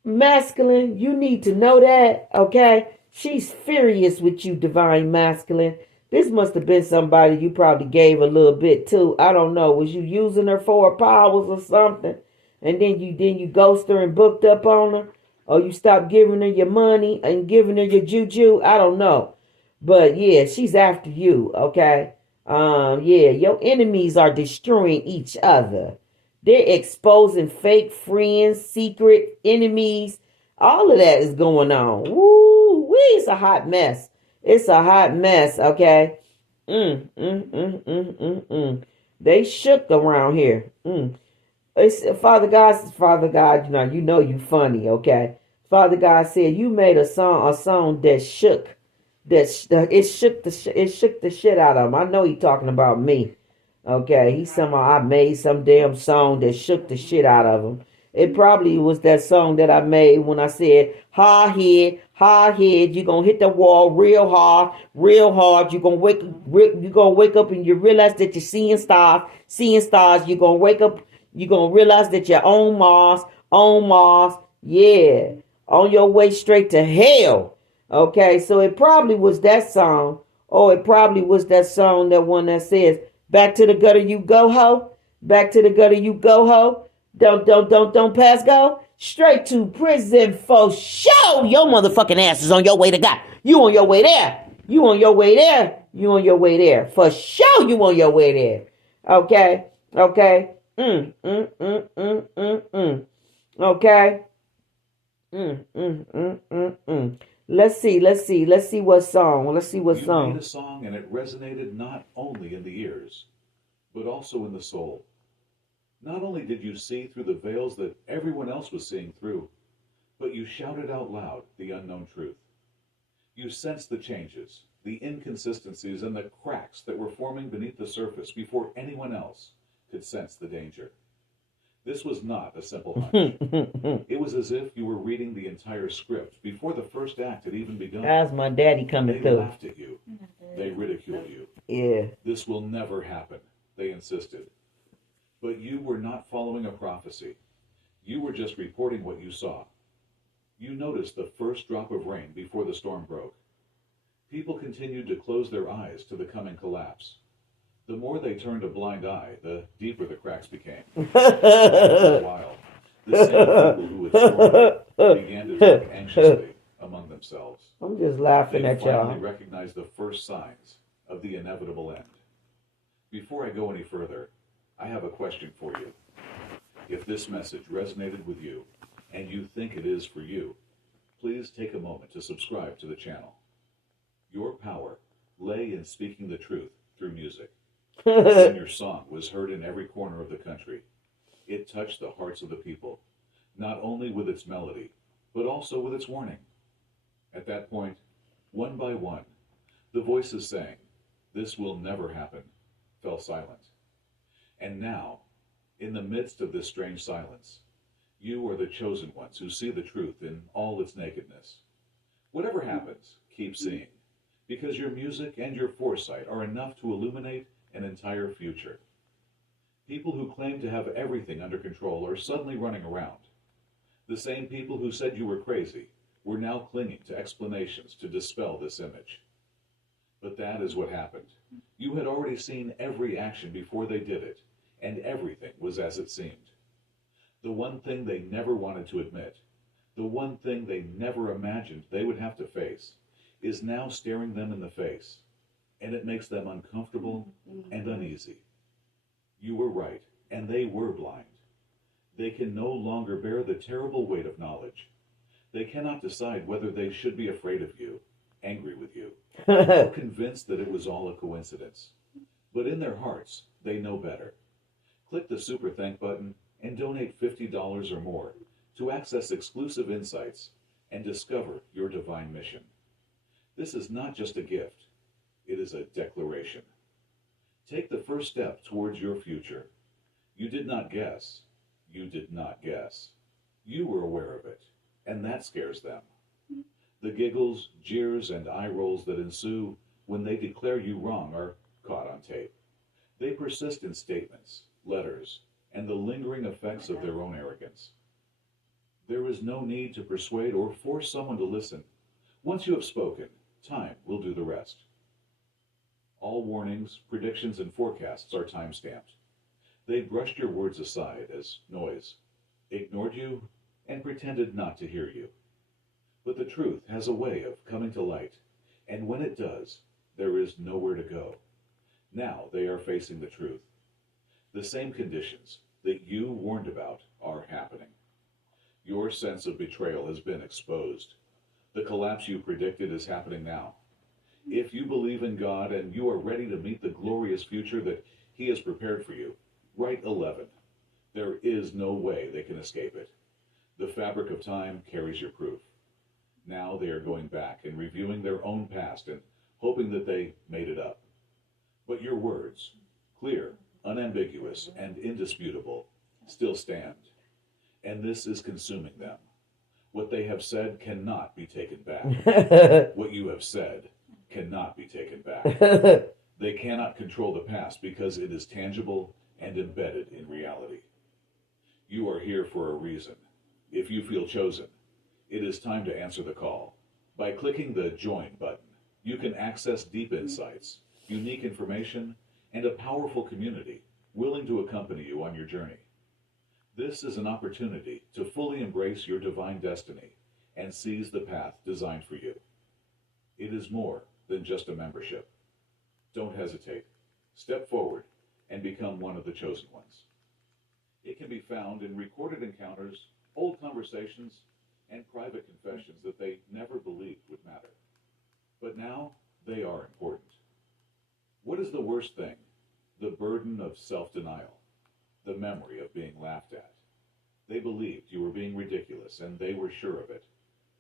masculine. You need to know that. Okay, she's furious with you, divine masculine. This must have been somebody you probably gave a little bit to. I don't know. Was you using her for her powers or something? And then you ghost her and booked up on her? Or you stopped giving her your money and giving her your juju? I don't know. But yeah, she's after you, okay? Yeah, your enemies are destroying each other. They're exposing fake friends, secret enemies. All of that is going on. Woo, wee, it's a hot mess. It's a hot mess, okay? They shook around here. It's Father God, you know you funny, okay? Father God said you made a song that shook. It shook the shit out of him. I know he talking about me. Okay, he somehow I made some damn song that shook the shit out of him. It probably was that song that I made when I said, hard head, you're gonna hit the wall real hard. You're gonna wake up and you realize that you're seeing stars. You're gonna wake up, you're gonna realize that you're on Mars, yeah, on your way straight to hell. Okay, so it probably was that song, or it probably was that song, that one that says, back to the gutter you go ho, back to the gutter you go ho. Don't pass go. Straight to prison for show. Your motherfucking ass is on your way to God. You on your way there. You on your way there. You on your way there. For sure you on your way there. Okay. Okay. Okay. Let's see what song. You made a song and it resonated not only in the ears, but also in the soul. Not only did you see through the veils that everyone else was seeing through, but you shouted out loud the unknown truth. You sensed the changes, the inconsistencies, and the cracks that were forming beneath the surface before anyone else could sense the danger. This was not a simple hunch. It was as if you were reading the entire script before the first act had even begun. How's my daddy coming They through? laughed at you. They ridiculed you. Yeah. This will never happen, they insisted. But you were not following a prophecy. You were just reporting what you saw. You noticed the first drop of rain before the storm broke. People continued to close their eyes to the coming collapse. The more they turned a blind eye, the deeper the cracks became. After a while, the same people who had stormed began to talk anxiously among themselves. I'm just laughing They at y'all. finally recognized the first signs of the inevitable end. Before I go any further, I have a question for you. If this message resonated with you, and you think it is for you, please take a moment to subscribe to the channel. Your power lay in speaking the truth through music. When your song was heard in every corner of the country, it touched the hearts of the people, not only with its melody, but also with its warning. At that point, one by one, the voices saying, "This will never happen," fell silent. And now, in the midst of this strange silence, you are the chosen ones who see the truth in all its nakedness. Whatever happens, keep seeing, because your music and your foresight are enough to illuminate an entire future. People who claim to have everything under control are suddenly running around. The same people who said you were crazy were now clinging to explanations to dispel this image. But that is what happened. You had already seen every action before they did it, and everything was as it seemed. The one thing they never wanted to admit, the one thing they never imagined they would have to face, is now staring them in the face, and it makes them uncomfortable and uneasy. You were right, and they were blind. They can no longer bear the terrible weight of knowledge. They cannot decide whether they should be afraid of you, angry with you, or convinced that it was all a coincidence. But in their hearts, they know better. Click the Super Thank button and donate $50 or more to access exclusive insights and discover your divine mission. This is not just a gift, it is a declaration. Take the first step towards your future. You did not guess. You did not guess. You were aware of it, and that scares them. The giggles, jeers, and eye rolls that ensue when they declare you wrong are caught on tape. They persist in statements, letters, and the lingering effects of their own arrogance. There is no need to persuade or force someone to listen. Once you have spoken, time will do the rest. All warnings, predictions, and forecasts are time-stamped. They brushed your words aside as noise, ignored you, and pretended not to hear you. But the truth has a way of coming to light, and when it does, there is nowhere to go. Now they are facing the truth. The same conditions that you warned about are happening. Your sense of betrayal has been exposed. The collapse you predicted is happening now. If you believe in God and you are ready to meet the glorious future that He has prepared for you, write 11. There is no way they can escape it. The fabric of time carries your proof. Now they are going back and reviewing their own past and hoping that they made it up. But your words, clear, unambiguous, and indisputable, still stand. And this is consuming them. What they have said cannot be taken back. What you have said cannot be taken back. They cannot control the past because it is tangible and embedded in reality. You are here for a reason. If you feel chosen, it is time to answer the call. By clicking the Join button, you can access deep insights, unique information, and a powerful community willing to accompany you on your journey. This is an opportunity to fully embrace your divine destiny and seize the path designed for you. It is more than just a membership. Don't hesitate. Step forward and become one of the chosen ones. It can be found in recorded encounters, old conversations, and private confessions that they never believed would matter. But now they are important. What is the worst thing? The burden of self-denial, the memory of being laughed at. They believed you were being ridiculous, and they were sure of it,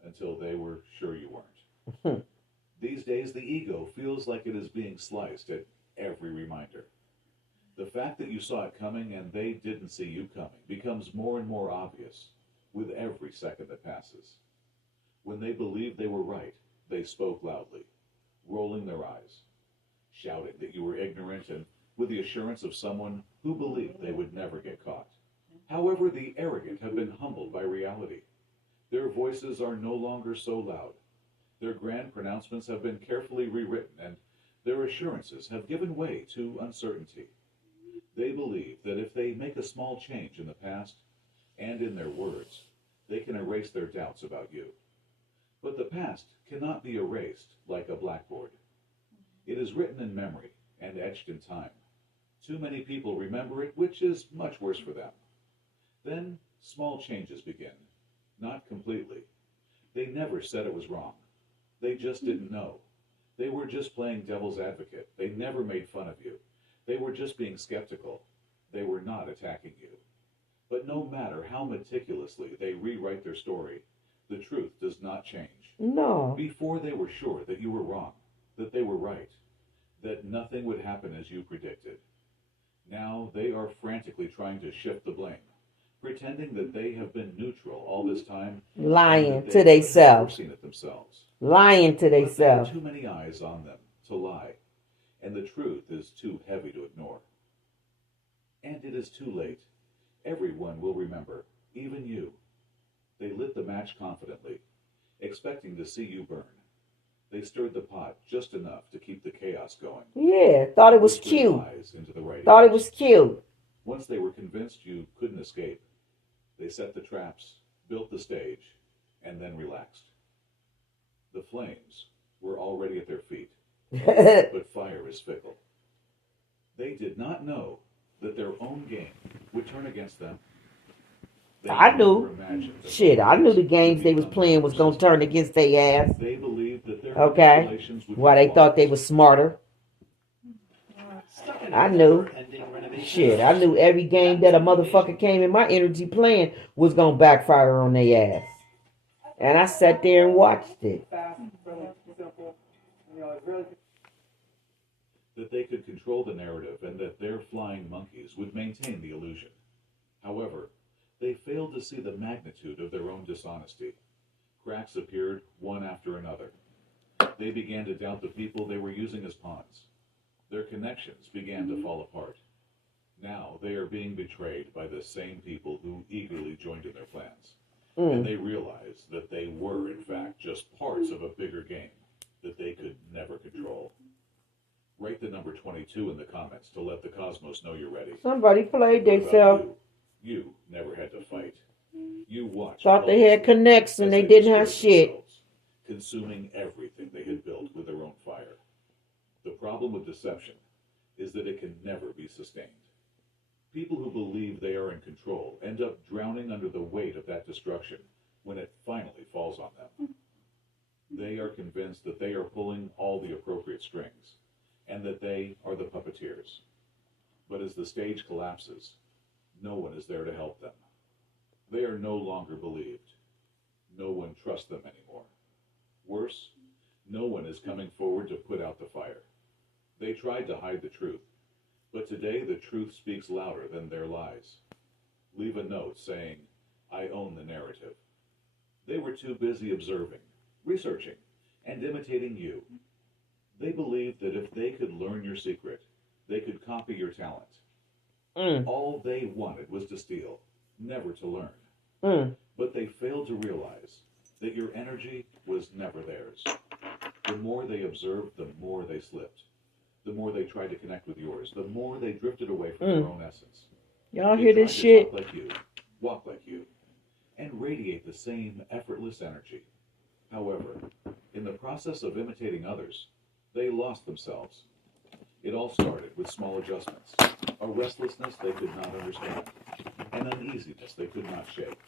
until they were sure you weren't. These days, the ego feels like it is being sliced at every reminder. The fact that you saw it coming and they didn't see you coming becomes more and more obvious with every second that passes. When they believed they were right, they spoke loudly, rolling their eyes, shouting that you were ignorant and with the assurance of someone who believed they would never get caught. However, the arrogant have been humbled by reality. Their voices are no longer so loud. Their grand pronouncements have been carefully rewritten, and their assurances have given way to uncertainty. They believe that if they make a small change in the past and in their words, they can erase their doubts about you. But the past cannot be erased like a blackboard. It is written in memory and etched in time. Too many people remember it, which is much worse for them. Then small changes begin. Not completely. They never said it was wrong. They just didn't know. They were just playing devil's advocate. They never made fun of you. They were just being skeptical. They were not attacking you. But no matter how meticulously they rewrite their story, the truth does not change. No. Before they were sure that you were wrong, that they were right, that nothing would happen as you predicted. Now they are frantically trying to shift the blame, pretending that they have been neutral all this time, Lying to they themselves. seen it themselves. Lying to But there are themselves. too many eyes on them to lie, and the truth is too heavy to ignore. And it is too late. Everyone will remember, even you. They lit the match confidently, expecting to see you burn. They stirred the pot just enough to keep the chaos going. Yeah, thought it was Whispered cute. lies into the right Thought it ears. was cute. Once they were convinced you couldn't escape, they set the traps, built the stage, and then relaxed. The flames were already at their feet, but fire is fickle. They did not know that their own game would turn against them. They I never knew. imagined that Shit, the I knew the would games they was become playing was gonna turn against their ass. They believed that their Okay? manipulations would Why be they thought they flawless. was smarter. Stuck in I a knew. never-ending renovation. Shit, I knew every game that a motherfucker came in my energy playing was gonna backfire on their ass. And I sat there and watched it. Fast, really simple. You know, it's really. That they could control the narrative and that their flying monkeys would maintain the illusion. However, they failed to see the magnitude of their own dishonesty. Cracks appeared one after another. They began to doubt the people they were using as pawns. Their connections began to fall apart. Now they are being betrayed by the same people who eagerly joined in their plans. And they realized that they were, in fact, just parts of a bigger game that they could never control. Write the number 22 in the comments to let the cosmos know you're ready. Somebody played What about themselves. you never had to fight. You watched. Thought they had closely connects and as they didn't have destroyed shit. themselves, consuming everything they had built with their own fire. The problem with deception is that it can never be sustained. People who believe they are in control end up drowning under the weight of that destruction when it finally falls on them. They are convinced that they are pulling all the appropriate strings and that they are the puppeteers. But as the stage collapses, no one is there to help them. They are no longer believed. No one trusts them anymore. Worse, no one is coming forward to put out the fire. They tried to hide the truth, but today the truth speaks louder than their lies. Leave a note saying, "I own the narrative." They were too busy observing, researching, and imitating you. They believed that if they could learn your secret, they could copy your talent. All they wanted was to steal, never to learn. But they failed to realize that your energy was never theirs. The more they observed, the more they slipped. The more they tried to connect with yours, the more they drifted away from their own essence. Y'all They hear tried this to shit? talk like you, walk like you, and radiate the same effortless energy. However, in the process of imitating others, they lost themselves. It all started with small adjustments, a restlessness they could not understand, an uneasiness they could not shake.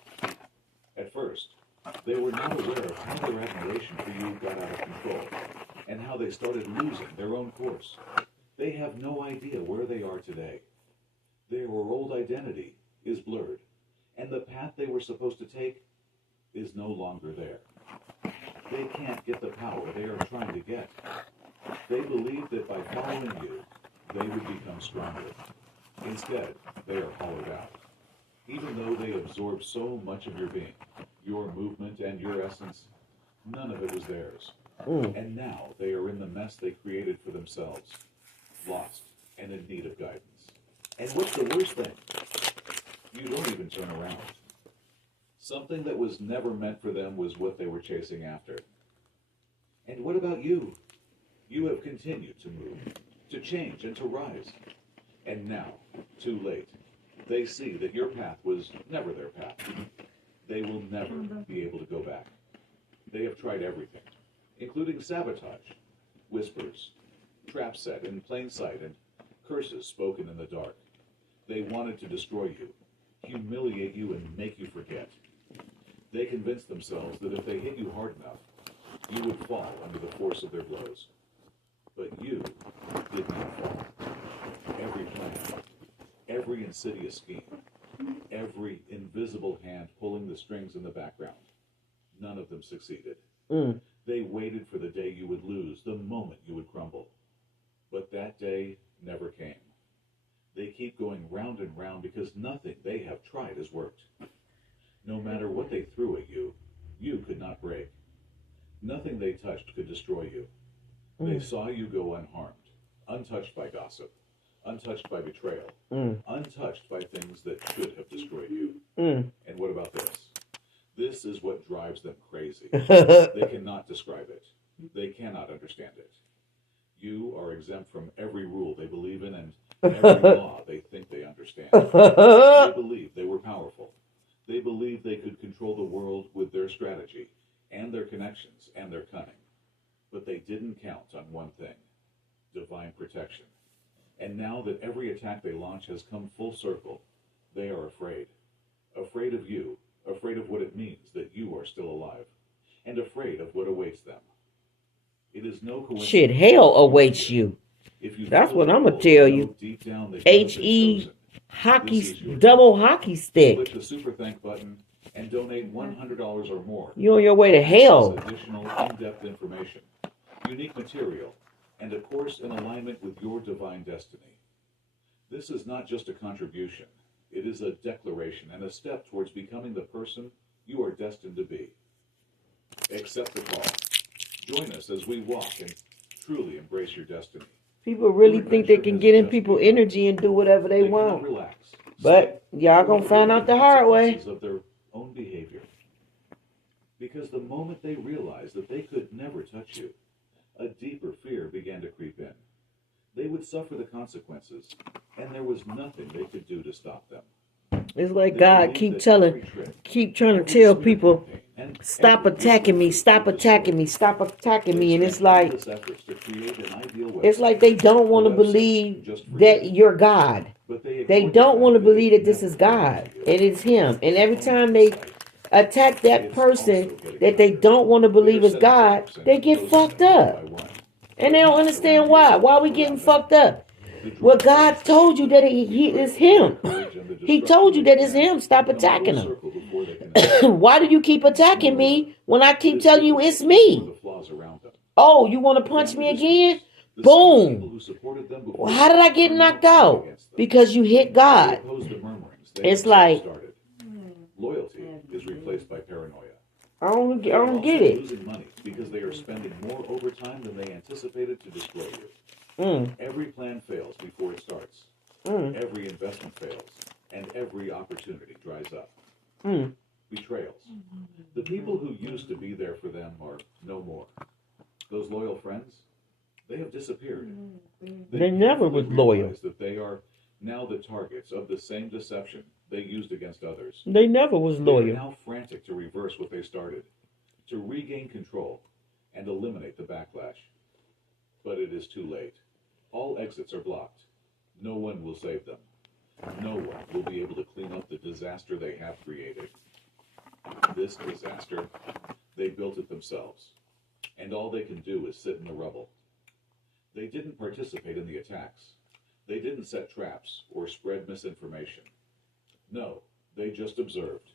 At first, they were not aware of how their admiration for you got out of control, and how they started losing their own course. They have no idea where they are today. Their old identity is blurred, and the path they were supposed to take is no longer there. They can't get the power they are trying to get. They believe that by following you, they would become stronger. Instead, they are hollowed out. Even though they absorb so much of your being, your movement and your essence, none of it was theirs. And now they are in the mess they created for themselves, lost and in need of guidance. And what's the worst thing? You don't even turn around. Something that was never meant for them was what they were chasing after. And what about you? You have continued to move, to change, and to rise. And now, too late, they see that your path was never their path. They will never be able to go back. They have tried everything, including sabotage, whispers, trap set in plain sight, and curses spoken in the dark. They wanted to destroy you, humiliate you, and make you forget. They convinced themselves that if they hit you hard enough, you would fall under the force of their blows. But you did not fall. Every plan, every insidious scheme, every invisible hand pulling the strings in the background, none of them succeeded. They waited for the day you would lose, the moment you would crumble. But that day never came. They keep going round and round because nothing they have tried has worked. No matter what they threw at you, you could not break. Nothing they touched could destroy you. They saw you go unharmed, untouched by gossip, untouched by betrayal, untouched by things that should have destroyed you. And what about this? This is what drives them crazy. They cannot describe it. They cannot understand it. You are exempt from every rule they believe in and every law they think they understand. They believed they were powerful. They believed they could control the world with their strategy and their connections and their cunning. But they didn't count on one thing: divine protection. And now that every attack they launch has come full circle, they are afraid. Afraid of you, afraid of what it means that you are still alive, and afraid of what awaits them. It is no coincidence. Shit, hell awaits you. If you That's what follow I'm the gonna tell rules, you. know deep down that you have been H-E chosen. hockey, This is your double time. hockey Click stick. the super thank button and donate $100 or more. You on your way to Access hell. additional in-depth information, unique material, and a course in alignment with your divine destiny. This is not just a contribution. It is a declaration and a step towards becoming the person you are destined to be. Accept the call. Join us as we walk and truly embrace your destiny. People really think they can get in people's energy and do whatever they cannot want. relax, But stay, y'all or gonna find out the hard way. consequences of their own behavior. Because the moment they realized that they could never touch you, a deeper fear began to creep in. They would suffer the consequences, and there was nothing they could do to stop them. It's like They God believed that every trick, keep trying to every tell smear people, campaign, and stop every attacking me, ritual stop would attacking destroy me, stop attacking them. me. And They it's spent like, endless efforts to create an ideal it's like website, they don't want a to website believe just for that you. you're God. But they They ignored the don't want to fact that it believe that this never is belonged God. to you. It is Him. And every Only time the they site. attack that It's person also getting that they harder. don't want to They believe are is setting God, traps and they get closing fucked them one up. by one. And But they don't not understand around why. you, Why we around getting them. fucked up? The Well, drug God race, told you that he betrayal, is Him. pillage, and the He destruction told you they that it's plan Him. Stop come attacking full Him. circle before they can escape. Why do you keep attacking me when I It keep is telling you difficult it's to ignore me? the flaws around them. Oh, you want to punch Family me again? disputes. The same people Boom. who supported them Well, before how did I get are now knocked turning out? against them. Because you hit They God. oppose the murmurings they It's themselves like, started. Loyalty is replaced by paranoia. I don't They are get also it. losing money because they are spending more overtime than they anticipated to destroy you. Mm, Every plan fails before it starts. mm, Every investment fails, and every opportunity dries up. mm. Betrayals. The people who used to be there for them are no more. Those loyal friends, they have disappeared. They never painfully was loyal. realize that they are now the targets of the same deception they used against others. They never was They are loyal. now frantic to reverse what they started, to regain control and eliminate the backlash. But it is too late. All exits are blocked. No one will save them. No one will be able to clean up the disaster they have created. This disaster, they built it themselves, and all they can do is sit in the rubble. They didn't participate in the attacks. They didn't set traps or spread misinformation. No, they just observed.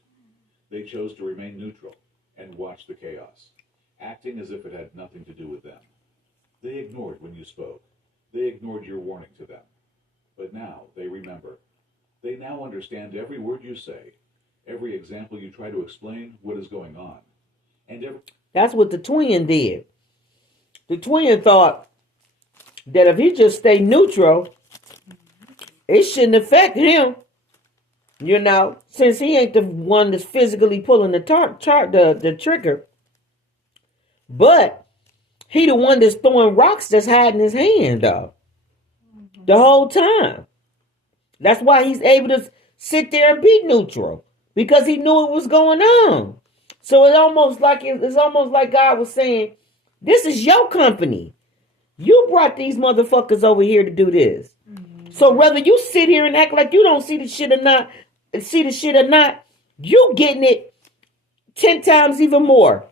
They chose to remain neutral and watch the chaos. acting as if it had nothing to do with them. They ignored when you spoke. They ignored your warning to them. But now they remember. They now understand every word you say, every example you try to explain what is going on. And That's what the twin did. The twin thought that if he just stayed neutral, it shouldn't affect him. You know, since he ain't the one that's physically pulling the trigger. But he the one that's throwing rocks that's hiding his hand, though. The whole time. That's why he's able to sit there and be neutral. Because he knew what was going on. So it's almost like God was saying, this is your company. You brought these motherfuckers over here to do this. So whether you sit here and act like you don't see the shit or not, you getting it 10 times even more.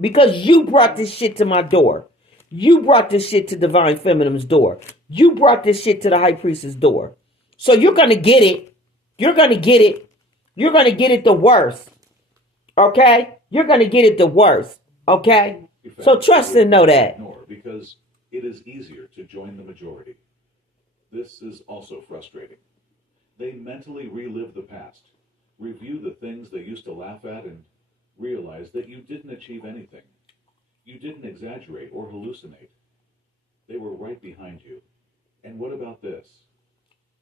Because you brought this shit to my door. You brought this shit to Divine Feminine's door. You brought this shit to the High Priestess door. So you're going to get it. You're going to get it. You're going to get it the worst. Okay? You're going to get it the worst. Okay? So trust and know that. Because it is easier to join the majority. This is also frustrating. They mentally relive the past, review the things they used to laugh at, and realize that you didn't achieve anything. You didn't exaggerate or hallucinate. They were right behind you. And what about this?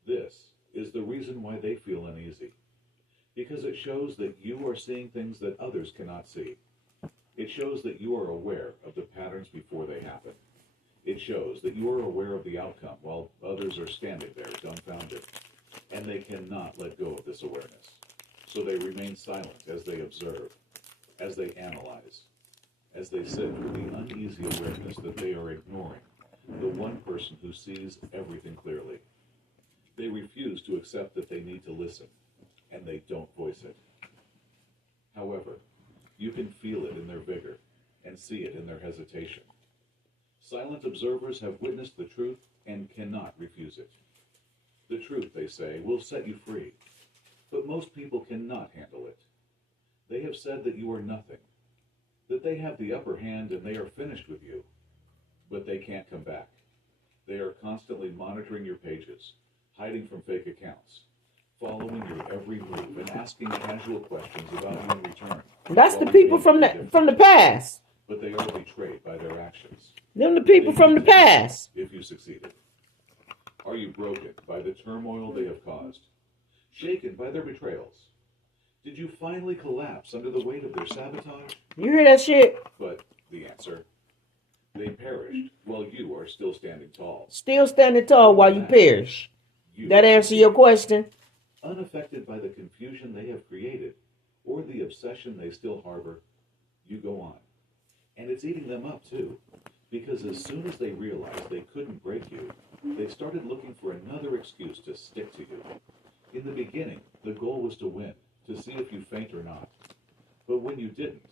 This is the reason why they feel uneasy. Because it shows that you are seeing things that others cannot see. It shows that you are aware of the patterns before they happen. It shows that you are aware of the outcome while others are standing there dumbfounded. And they cannot let go of this awareness. So they remain silent as they observe, as they analyze, as they sit with the uneasy awareness that they are ignoring the one person who sees everything clearly. They refuse to accept that they need to listen, and they don't voice it. However, you can feel it in their vigor and see it in their hesitation. Silent observers have witnessed the truth and cannot refuse it. The truth, they say, will set you free, but most people cannot handle it. They have said that you are nothing, that they have the upper hand and they are finished with you, but they can't come back. They are constantly monitoring your pages, hiding from fake accounts, following your every move and asking casual questions about you in return. That's the people from the past. But they are betrayed by their actions. Them the people from the past. If you succeeded. Are you broken by the turmoil they have caused? Shaken by their betrayals? Did you finally collapse under the weight of their sabotage? You hear that shit? But the answer, they perished while you are still standing tall. Still standing tall while you perish. That answer your question? Unaffected by the confusion they have created or the obsession they still harbor, you go on. And it's eating them up too, because as soon as they realized they couldn't break you, they started looking for another excuse to stick to you. In the beginning, the goal was to win, to see if you faint or not. But when you didn't,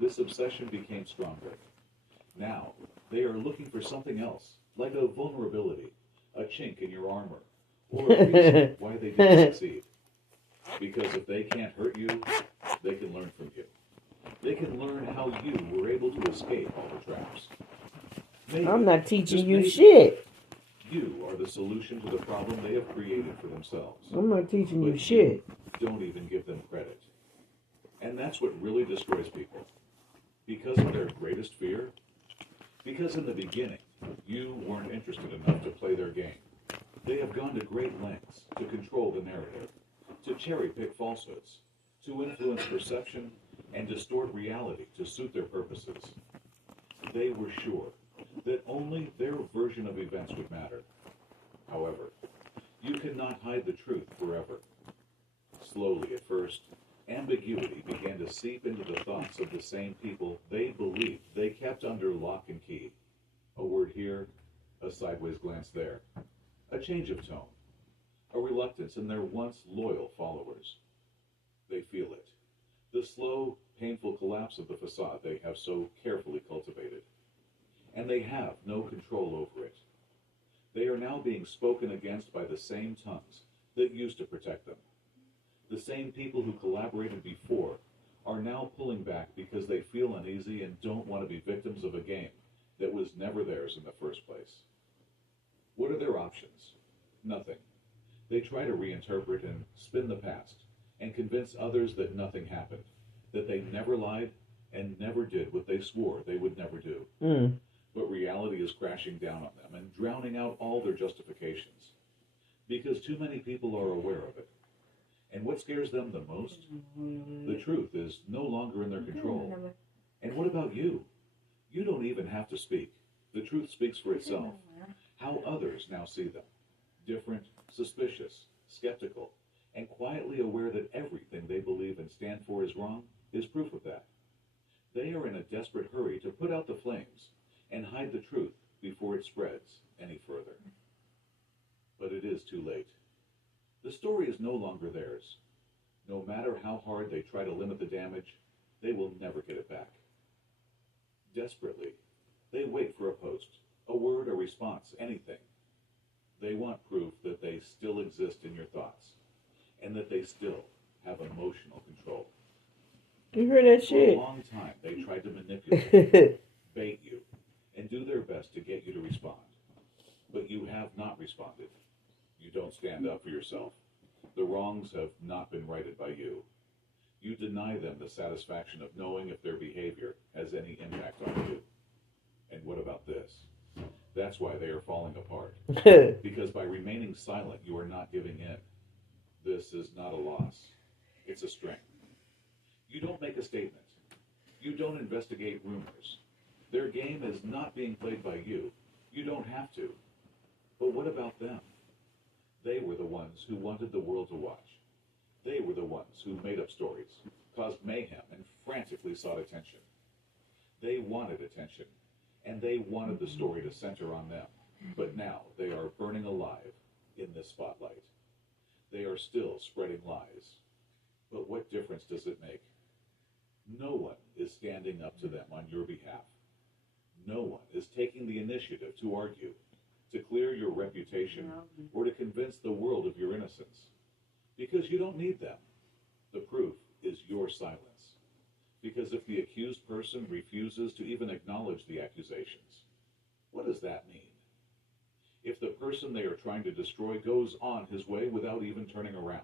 this obsession became stronger. Now, they are looking for something else, like a vulnerability, a chink in your armor, or a reason why they didn't succeed. Because if they can't hurt you, they can learn from you. They can learn how you were able to escape all the traps. Maybe, I'm not teaching you maybe, shit. You are the solution to the problem they have created for themselves. I'm not teaching you But shit. Don't even give them credit. And that's what really destroys people. Because of their greatest fear? Because in the beginning, you weren't interested enough to play their game. They have gone to great lengths to control the narrative, to cherry-pick falsehoods, to influence perception and distort reality to suit their purposes. They were sure that only their version of events would matter. However, you cannot hide the truth forever. Slowly at first, ambiguity began to seep into the thoughts of the same people they believed they kept under lock and key. A word here, a sideways glance there, a change of tone, a reluctance in their once loyal followers. They feel it, the slow, painful collapse of the facade they have so carefully cultivated. And they have no control over it. They are now being spoken against by the same tongues that used to protect them. The same people who collaborated before are now pulling back because they feel uneasy and don't want to be victims of a game that was never theirs in the first place. What are their options? Nothing. They try to reinterpret and spin the past and convince others that nothing happened, that they never lied and never did what they swore they would never do. But reality is crashing down on them and drowning out all their justifications because too many people are aware of it. And what scares them the most? The truth is no longer in their control. And what about you? You don't even have to speak. The truth speaks for itself. How others now see them. Different, suspicious, skeptical, and quietly aware that everything they believe and stand for is wrong is proof of that. They are in a desperate hurry to put out the flames and hide the truth before it spreads any further. But it is too late. The story is no longer theirs. No matter how hard they try to limit the damage, they will never get it back. Desperately, they wait for a post, a word, a response, anything. They want proof that they still exist in your thoughts and that they still have emotional control. You hear that For a shit? long time, they tried to manipulate, bait you, and do their best to get you to respond. But you have not responded. You don't stand up for yourself. The wrongs have not been righted by you. You deny them the satisfaction of knowing if their behavior has any impact on you. And what about this? That's why they are falling apart. Because by remaining silent, you are not giving in. This is not a loss. It's a strength. You don't make a statement. You don't investigate rumors. Their game is not being played by you. You don't have to. But what about them? They were the ones who wanted the world to watch. They were the ones who made up stories, caused mayhem, and frantically sought attention. They wanted attention, and they wanted the story to center on them. But now they are burning alive in this spotlight. They are still spreading lies. But what difference does it make? No one is standing up to them on your behalf. No one is taking the initiative to argue, to clear your reputation, or to convince the world of your innocence. Because you don't need them. The proof is your silence. Because if the accused person refuses to even acknowledge the accusations, what does that mean? If the person they are trying to destroy goes on his way without even turning around,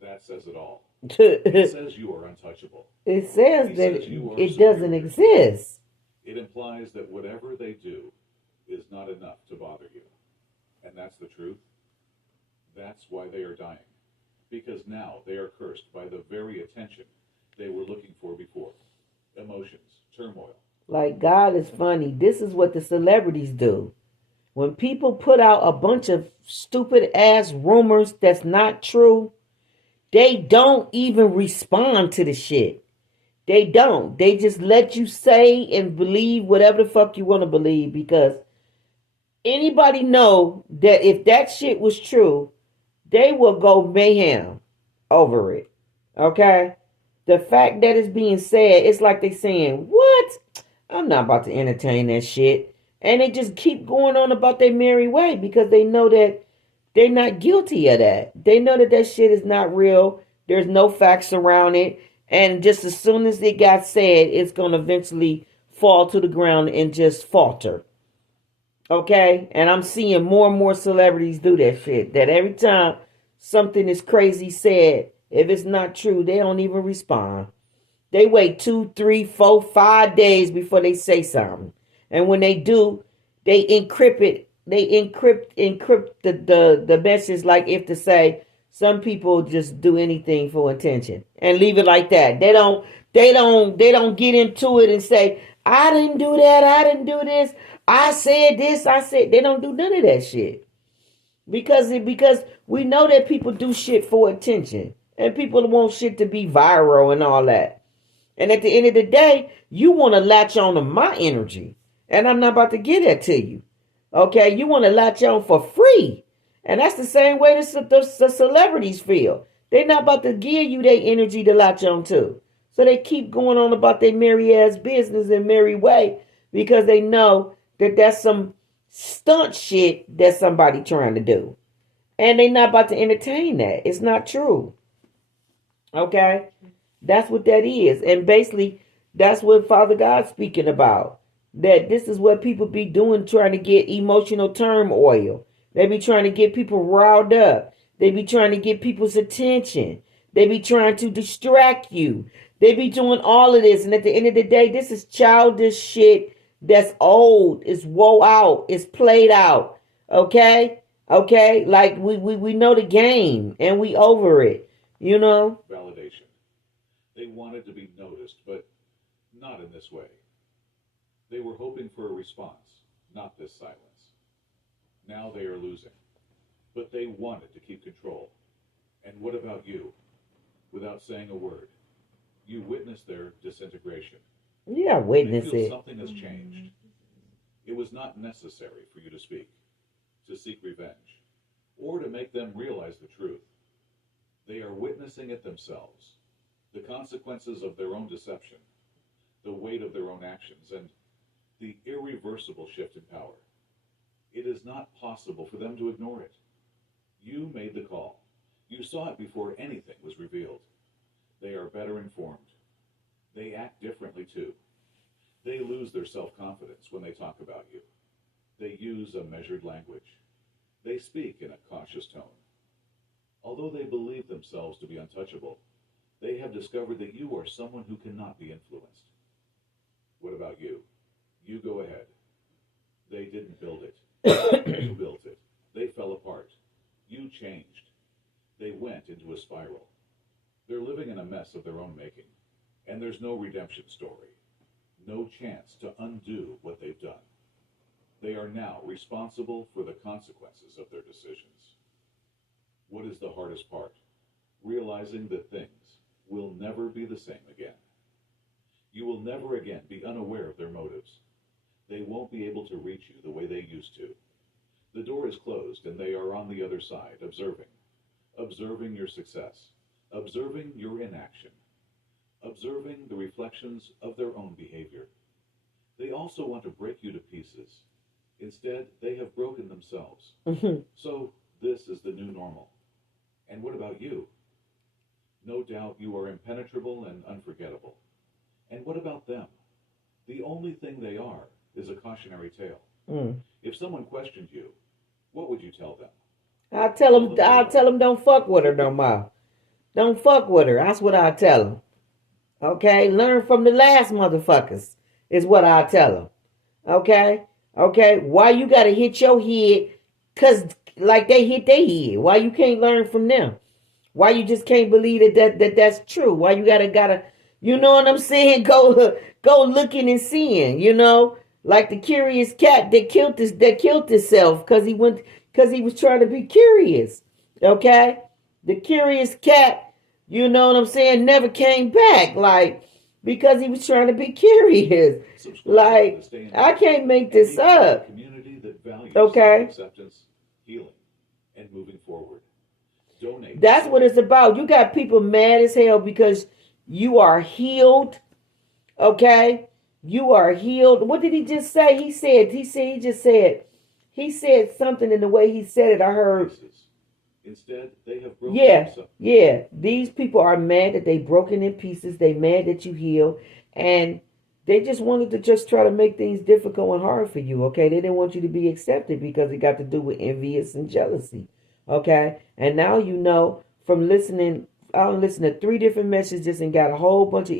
that says it all. It says you are untouchable. It says He that says you are it doesn't superior. exist. It implies that whatever they do is not enough to bother you. And that's the truth. That's why they are dying. Because now they are cursed by the very attention they were looking for before. Emotions, turmoil. Like, God is funny. This is what the celebrities do. When people put out a bunch of stupid ass rumors that's not true, they don't even respond to the shit. They don't. They just let you say and believe whatever the fuck you want to believe, because anybody know that if that shit was true, they will go mayhem over it. Okay? The fact that it's being said, it's like they saying, what? I'm not about to entertain that shit. And they just keep going on about their merry way because they know that they're not guilty of that. They know that that shit is not real. There's no facts around it. And just as soon as it got said, it's going to eventually fall to the ground and just falter. Okay? And I'm seeing more and more celebrities do that shit. That every time something is crazy said, if it's not true, they don't even respond. They wait 2, 3, 4, 5 days before they say something. And when they do, they encrypt it. They encrypt the message, like if to say, some people just do anything for attention and leave it like that. They don't get into it and say, I didn't do that, I didn't do this, I said this, I said. They don't do none of that shit. Because we know that people do shit for attention. And people want shit to be viral and all that. And at the end of the day, you want to latch on to my energy. And I'm not about to give that to you. Okay? You want to latch on for free. And that's the same way the celebrities feel. They're not about to give you their energy to latch on to. So they keep going on about their merry ass business and merry way. Because they know that that's some stunt shit that somebody trying to do. And they're not about to entertain that. It's not true. Okay? That's what that is. And basically, that's what Father God's speaking about. That this is what people be doing, trying to get emotional turmoil. They be trying to get people riled up. They be trying to get people's attention. They be trying to distract you. They be doing all of this. And at the end of the day, this is childish shit that's old. It's woe out. It's played out. Okay? Okay? Like we know the game and we over it. You know? Validation. They wanted to be noticed, but not in this way. They were hoping for a response, not this silence. Now they are losing, but they wanted to keep control. And what about you? Without saying a word, you witnessed their disintegration. Yeah, witness You feel it. something has changed. It was not necessary for you to speak, to seek revenge, or to make them realize the truth. They are witnessing it themselves, the consequences of their own deception, the weight of their own actions, and the irreversible shift in power. It is not possible for them to ignore it. You made the call. You saw it before anything was revealed. They are better informed. They act differently too. They lose their self-confidence when they talk about you. They use a measured language. They speak in a cautious tone. Although they believe themselves to be untouchable, they have discovered that you are someone who cannot be influenced. What about you? You go ahead. They didn't build it. You built it. They fell apart. You changed. They went into a spiral. They're living in a mess of their own making, and there's no redemption story, no chance to undo what they've done. They are now responsible for the consequences of their decisions. What is the hardest part? Realizing that things will never be the same again. You will never again be unaware of their motives. They won't be able to reach you the way they used to. The door is closed and they are on the other side, observing your success, observing your inaction, observing the reflections of their own behavior. They also want to break you to pieces. Instead, they have broken themselves. So this is the new normal. And what about you? No doubt you are impenetrable and unforgettable. And what about them? The only thing they are is a cautionary tale. If someone questioned you, what would you tell them? I'll tell them don't fuck with her no more. Don't fuck with her. That's what I'll tell them. Okay? Learn from the last motherfuckers is what I'll tell them. Okay? Okay? Why you gotta hit your head? Cause like they hit their head. Why you can't learn from them? Why you just can't believe that's true? Why you gotta you know what I'm saying? Go looking and seeing, you know? Like the curious cat that killed itself because he was trying to be curious. Okay? The curious cat, you know what I'm saying, never came back. Like, because he was trying to be curious. Like, I can't make this up. Community that values Okay? acceptance, healing, and moving forward. Donate. That's what it's about. You got people mad as hell because you are healed. Okay? You are healed. What did he just say? He said something in the way he said it. I heard. Instead, they have broken themselves. Yeah. These people are mad that they broken in pieces. They mad that you healed. And they just wanted to just try to make things difficult and hard for you. Okay? They didn't want you to be accepted because it got to do with envious and jealousy. Okay? And now you know from listening, I listened to 3 different messages and got a whole bunch of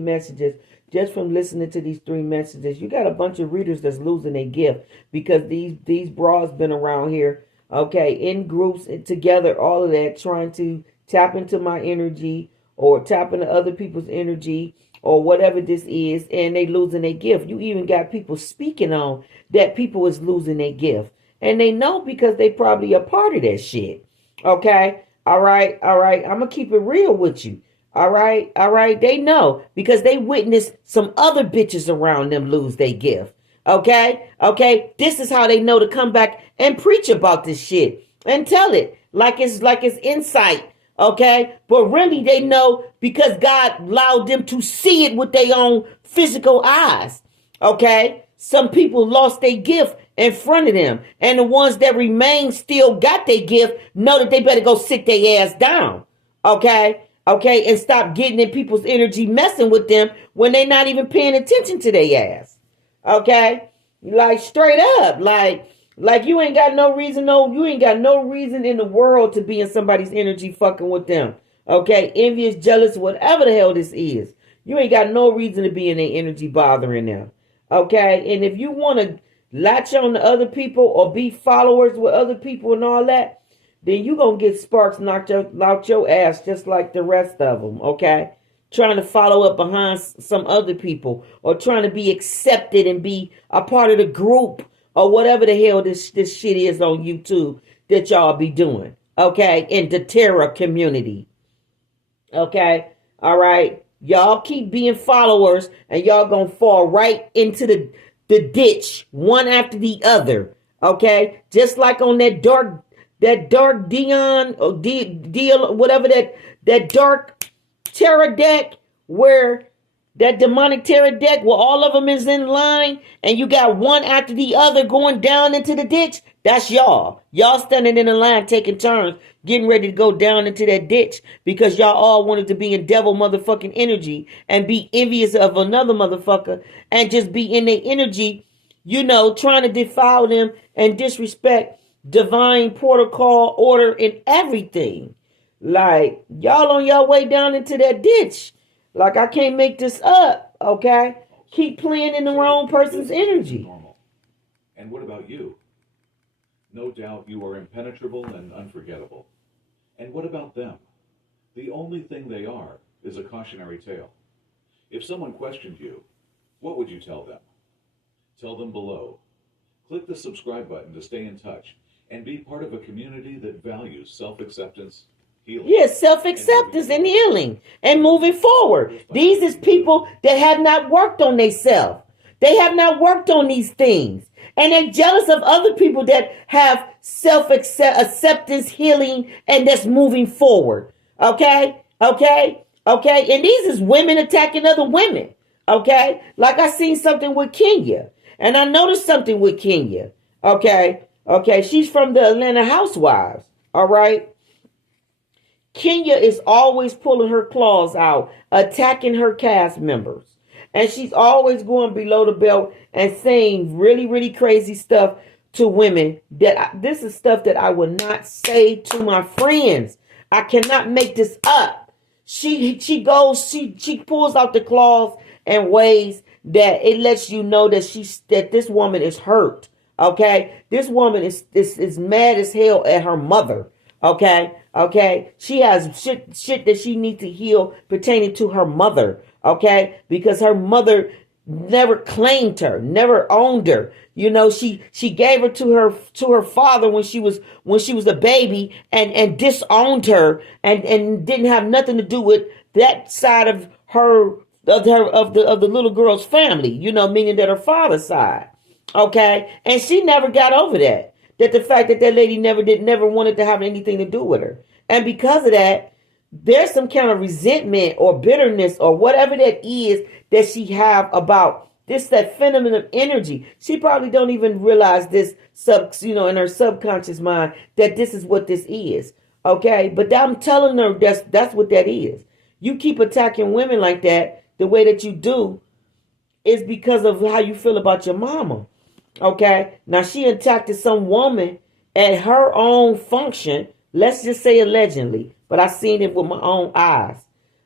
messages just from listening to these 3 messages. You got a bunch of readers that's losing their gift because these bras been around here, okay, in groups together, all of that, trying to tap into my energy or tap into other people's energy or whatever this is, and they losing their gift. You even got people speaking on that people is losing their gift. And they know because they probably a part of that shit. Okay? All right. I'm going to keep it real with you. All right. They know because they witnessed some other bitches around them lose their gift. Okay. This is how they know to come back and preach about this shit and tell it like it's insight. Okay. But really they know because God allowed them to see it with their own physical eyes. Okay. Some people lost their gift in front of them. And the ones that remain still got their gift know that they better go sit their ass down. Okay. Okay, and stop getting in people's energy, messing with them when they're not even paying attention to their ass. Okay, like straight up, like you ain't got no reason, you ain't got no reason in the world to be in somebody's energy fucking with them. Okay, envious, jealous, whatever the hell this is, you ain't got no reason to be in their energy bothering them. Okay, and if you want to latch on to other people or be followers with other people and all that, then you gonna get sparks knocked out your ass just like the rest of them, okay? Trying to follow up behind some other people or trying to be accepted and be a part of the group or whatever the hell this shit is on YouTube that y'all be doing, okay? In the Terra community, okay? All right? Y'all keep being followers and y'all gonna fall right into the ditch one after the other, okay? Just like on that dark Dion or deal, whatever that dark terror deck, where that demonic terror deck where all of them is in line and you got one after the other going down into the ditch. That's y'all. Y'all standing in the line taking turns getting ready to go down into that ditch because y'all all wanted to be in devil motherfucking energy and be envious of another motherfucker and just be in their energy, trying to defile them and disrespect divine protocol, order, and everything. Like, y'all on your way down into that ditch. Like, I can't make this up, okay? Keep playing in the wrong person's energy. Normal. And what about you? No doubt you are impenetrable and unforgettable. And what about them? The only thing they are is a cautionary tale. If someone questioned you, what would you tell them? Tell them below. Click the subscribe button to stay in touch and be part of a community that values self-acceptance, healing. Yes, self-acceptance and healing and moving forward. These is people that have not worked on themselves. They have not worked on these things. And they're jealous of other people that have self-acceptance, healing, and that's moving forward. Okay? Okay? Okay? And these is women attacking other women. Okay? Like I seen something with Kenya. And I noticed something with Kenya. Okay? Okay, she's from the Atlanta Housewives, all right? Kenya is always pulling her claws out, attacking her cast members. And she's always going below the belt and saying really, really crazy stuff to women. This is stuff that I would not say to my friends. I cannot make this up. She pulls out the claws in ways that it lets you know that this woman is hurt. Okay, this woman is mad as hell at her mother. Okay, she has shit that she needs to heal pertaining to her mother. Okay, because her mother never claimed her, never owned her. She gave her to her father when she was a baby and disowned her and didn't have nothing to do with that side of the little girl's family. Meaning that her father's side. Okay, and she never got over that. That the fact that lady never wanted to have anything to do with her, and because of that, there's some kind of resentment or bitterness or whatever that is that she have about this, that feminine energy. She probably don't even realize this in her subconscious mind that this is what this is. Okay, but I'm telling her that's what that is. You keep attacking women like that the way that you do is because of how you feel about your mama. Okay, now she attacked some woman at her own function. Let's just say allegedly, but I seen it with my own eyes.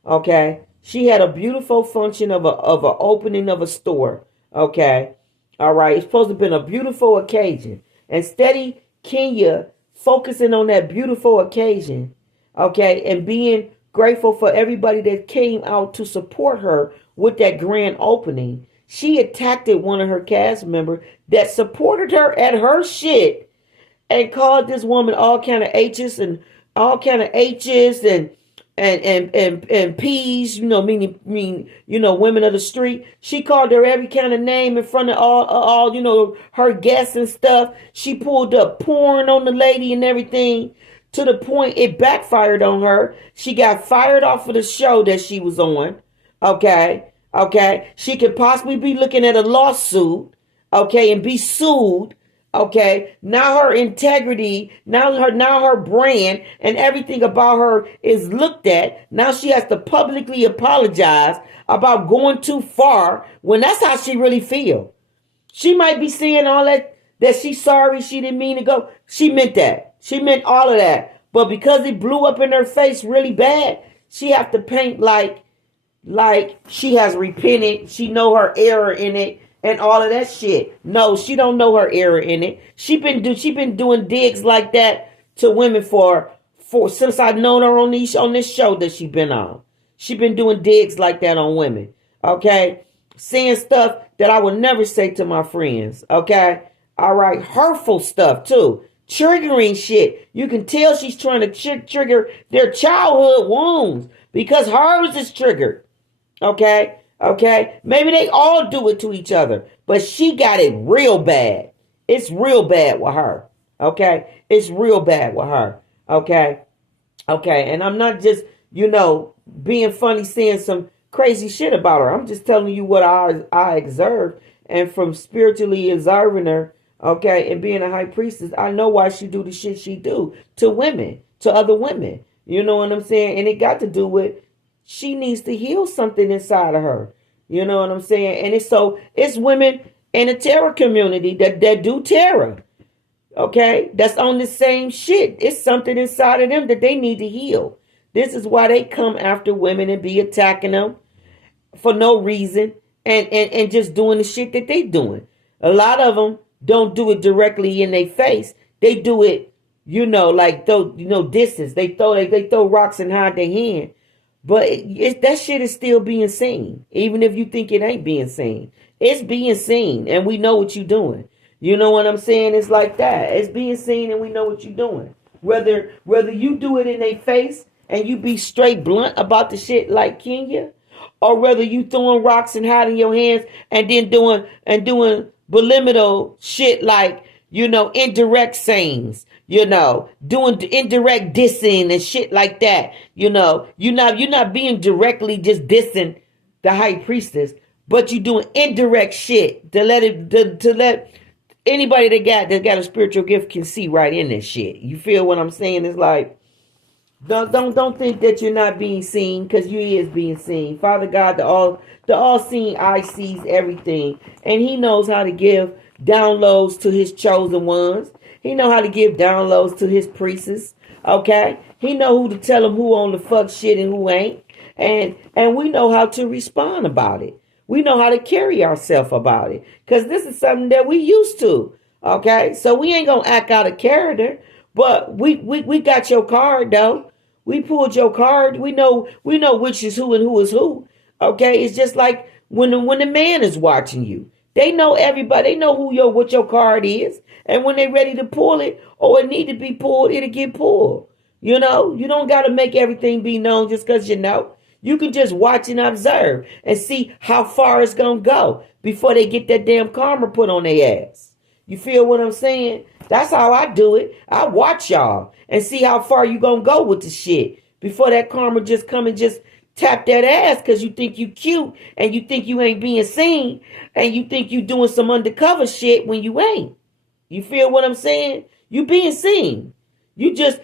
Okay, she had a beautiful function of a opening of a store. Okay, all right, it's supposed to have been a beautiful occasion. And steady Kenya focusing on that beautiful occasion. Okay, and being grateful for everybody that came out to support her with that grand opening. She attacked one of her cast members that supported her at her shit and called this woman all kind of H's and P's, meaning women of the street. She called her every kind of name in front of all her guests and stuff. She pulled up porn on the lady and everything to the point it backfired on her. She got fired off of the show that she was on. Okay, she could possibly be looking at a lawsuit, okay, and be sued, Okay, now her integrity, now her brand and everything about her is looked at. Now she has to publicly apologize about going too far when that's how she really feel. She might be saying all that she's sorry, she didn't mean to go. She meant that. She meant all of that. But because it blew up in her face really bad, she have to paint like she has repented, she know her error in it, and all of that shit. No, she don't know her error in it. She been doing digs like that to women for since I've known her on this show that she been on. She been doing digs like that on women. Okay, saying stuff that I would never say to my friends. Okay, all right, hurtful stuff too. Triggering shit. You can tell she's trying to trigger their childhood wounds because hers is triggered. Okay? Okay? Maybe they all do it to each other, but she got it real bad. It's real bad with her. Okay? It's real bad with her. Okay? Okay? And I'm not just, being funny saying some crazy shit about her. I'm just telling you what I observed, and from spiritually observing her, okay, and being a high priestess, I know why she do the shit she do to women, to other women. You know what I'm saying? And it got to do with she needs to heal something inside of her. You know what I'm saying? And it's women in the terror community that do terror. Okay? That's on the same shit. It's something inside of them that they need to heal. This is why they come after women and be attacking them for no reason and just doing the shit that they doing. A lot of them don't do it directly in their face. They do it, like distance. They throw rocks and hide their hand. But that shit is still being seen. Even if you think it ain't being seen. It's being seen and we know what you're doing. You know what I'm saying? It's like that. It's being seen and we know what you're doing. Whether you do it in their face and you be straight blunt about the shit like Kenya, or whether you throwing rocks and hiding your hands and then doing subliminal shit like, indirect sayings, doing indirect dissing and shit like that. You're not being directly just dissing the high priestess, but you doing indirect shit to let anybody that got a spiritual gift can see right in this shit. You feel what I'm saying? It's like, don't think that you're not being seen, because you is being seen. Father God, the all seeing eye sees everything, and He knows how to give downloads to His chosen ones. He know how to give downloads to His priests. Okay, He know who to tell them who on the fuck shit and who ain't, and we know how to respond about it. We know how to carry ourselves about it, because this is something that we used to. Okay, so we ain't gonna act out of character, but we got your card though. We pulled your card. We know which is who and who is who. Okay, it's just like when the man is watching you. They know everybody. They know what your card is, and when they're ready to pull it or it need to be pulled, it'll get pulled. You don't got to make everything be known just because you know. You can just watch and observe and see how far it's gonna go before they get that damn karma put on their ass. You feel what I'm saying? That's how I do it. I watch y'all and see how far you gonna go with the shit before that karma just come and just tap that ass because you think you cute and you think you ain't being seen and you think you doing some undercover shit when you ain't. You feel what I'm saying? You being seen. You just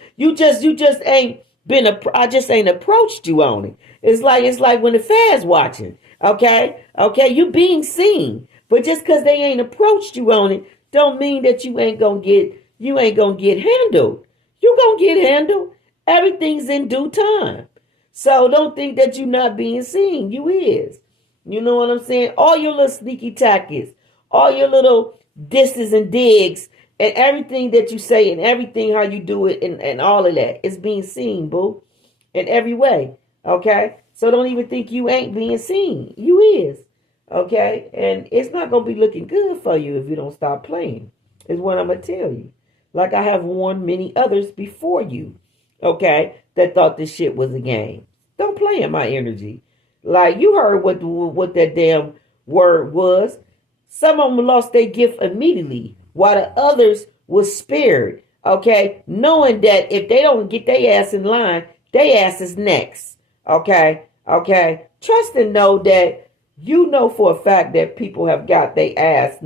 ain't I just ain't approached you on it. It's like when the feds watching. Okay, you being seen, but just because they ain't approached you on it, don't mean that you ain't gonna get handled. You gonna get handled. Everything's in due time. So don't think that you're not being seen. You is. You know what I'm saying? All your little sneaky tactics, all your little disses and digs, and everything that you say and everything how you do it and all of that is being seen, boo. In every way. Okay? So don't even think you ain't being seen. You is. Okay? And it's not going to be looking good for you if you don't stop playing. Is what I'm going to tell you. Like I have warned many others before you. Okay? That thought this shit was a game. Don't play in my energy. Like you heard what that damn word was. Some of them lost their gift immediately, while the others was spared. Okay? Knowing that if they don't get their ass in line, their ass is next. Okay? Okay? Trust and know that you know for a fact that people have got their ass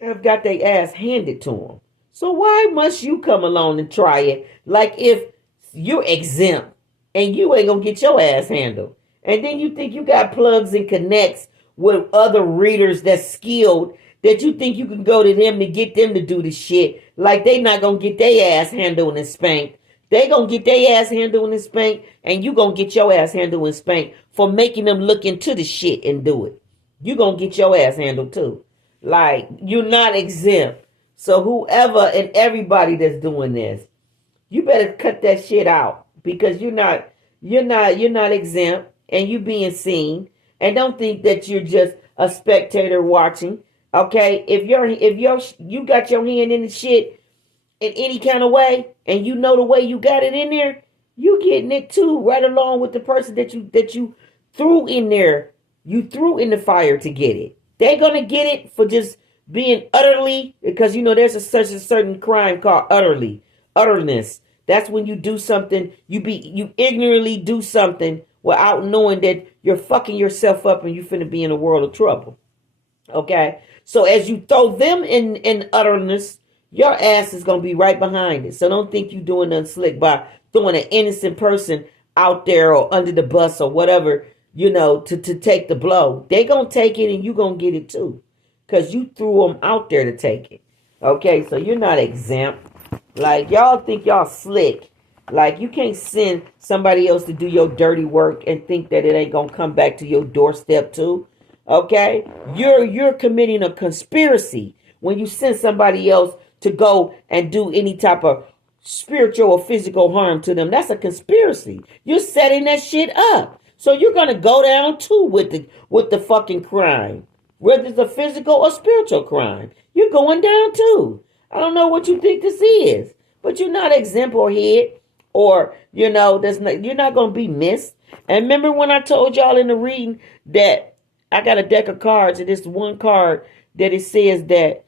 have got their ass handed to them. So why must you come along and try it? Like if you're exempt and you ain't gonna get your ass handled. And then you think you got plugs and connects with other readers that's skilled that you think you can go to them to get them to do the shit. Like they not gonna get their ass handled and spanked. They gonna get their ass handled and spanked, and you gonna get your ass handled and spanked for making them look into the shit and do it. You gonna get your ass handled too. Like you're not exempt. So whoever and everybody that's doing this, you better cut that shit out because you're not exempt and you being seen. And don't think that you're just a spectator watching. Okay, if you got your hand in the shit in any kind of way, and you know the way you got it in there, you getting it too, right along with the person that you threw in there, you threw in the fire to get it. They're gonna get it for just being utterly, because there's such a certain crime called utterness. That's when you do something, you ignorantly do something without knowing that you're fucking yourself up and you finna be in a world of trouble. Okay, so as you throw them in utterness, your ass is gonna be right behind it. So don't think you doing nothing slick by throwing an innocent person out there or under the bus or whatever, to take the blow. They gonna take it and you gonna get it too, because you threw them out there to take it. Okay, so you're not exempt. Like y'all think y'all slick. Like you can't send somebody else to do your dirty work and think that it ain't gonna come back to your doorstep too. Okay, you're committing a conspiracy when you send somebody else to go and do any type of spiritual or physical harm to them. That's a conspiracy. You're setting that shit up. So you're gonna go down too with the fucking crime, whether it's a physical or spiritual crime. You're going down too. I don't know what you think this is, but you're not exempt or hid, or you're not gonna be missed. And remember when I told y'all in the reading that I got a deck of cards, and this one card that it says that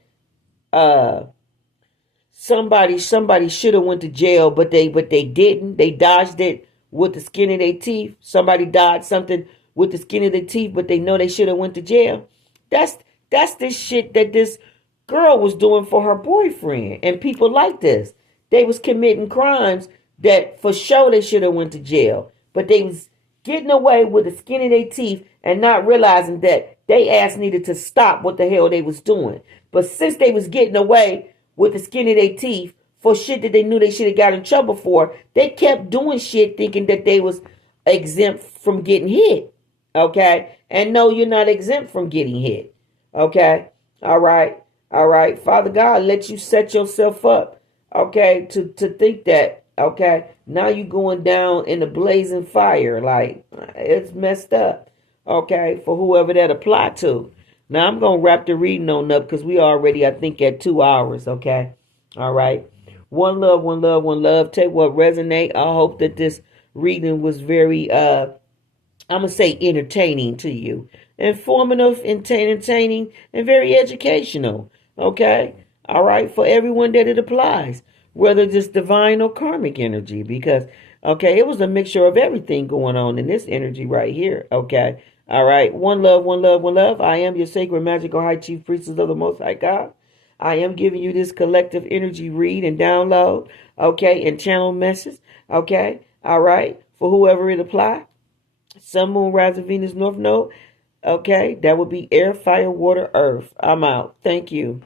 somebody should have went to jail, but they didn't. They dodged it with the skin of their teeth. Somebody dodged something with the skin of their teeth, but they know they should have went to jail. That's this shit that this girl was doing for her boyfriend, and people like this. They was committing crimes that for sure they should have went to jail, but they was getting away with the skin of their teeth and not realizing that they ass needed to stop what the hell they was doing. But since they was getting away with the skin of their teeth for shit that they knew they should have got in trouble for, they kept doing shit thinking that they was exempt from getting hit. Okay? And no, you're not exempt from getting hit. Okay? All right. Father God, let you set yourself up, okay, to think that, okay, now you going down in the blazing fire. Like, it's messed up, okay, for whoever that apply to. Now, I'm going to wrap the reading on up because we already, I think, at 2 hours, okay? All right. One love, one love, one love. Take what resonate. I hope that this reading was very, I'm going to say entertaining to you. Informative, entertaining, and very educational. Okay? All right? For everyone that it applies. Whether it's divine or karmic energy. Because, okay, it was a mixture of everything going on in this energy right here. Okay? All right? One love, one love, one love. I am your sacred, magical, high chief priestess of the Most High God. I am giving you this collective energy read and download. Okay? And channel message. Okay? All right? For whoever it apply. Sun, Moon, Rising, Venus, North Node. Okay? That would be air, fire, water, earth. I'm out. Thank you.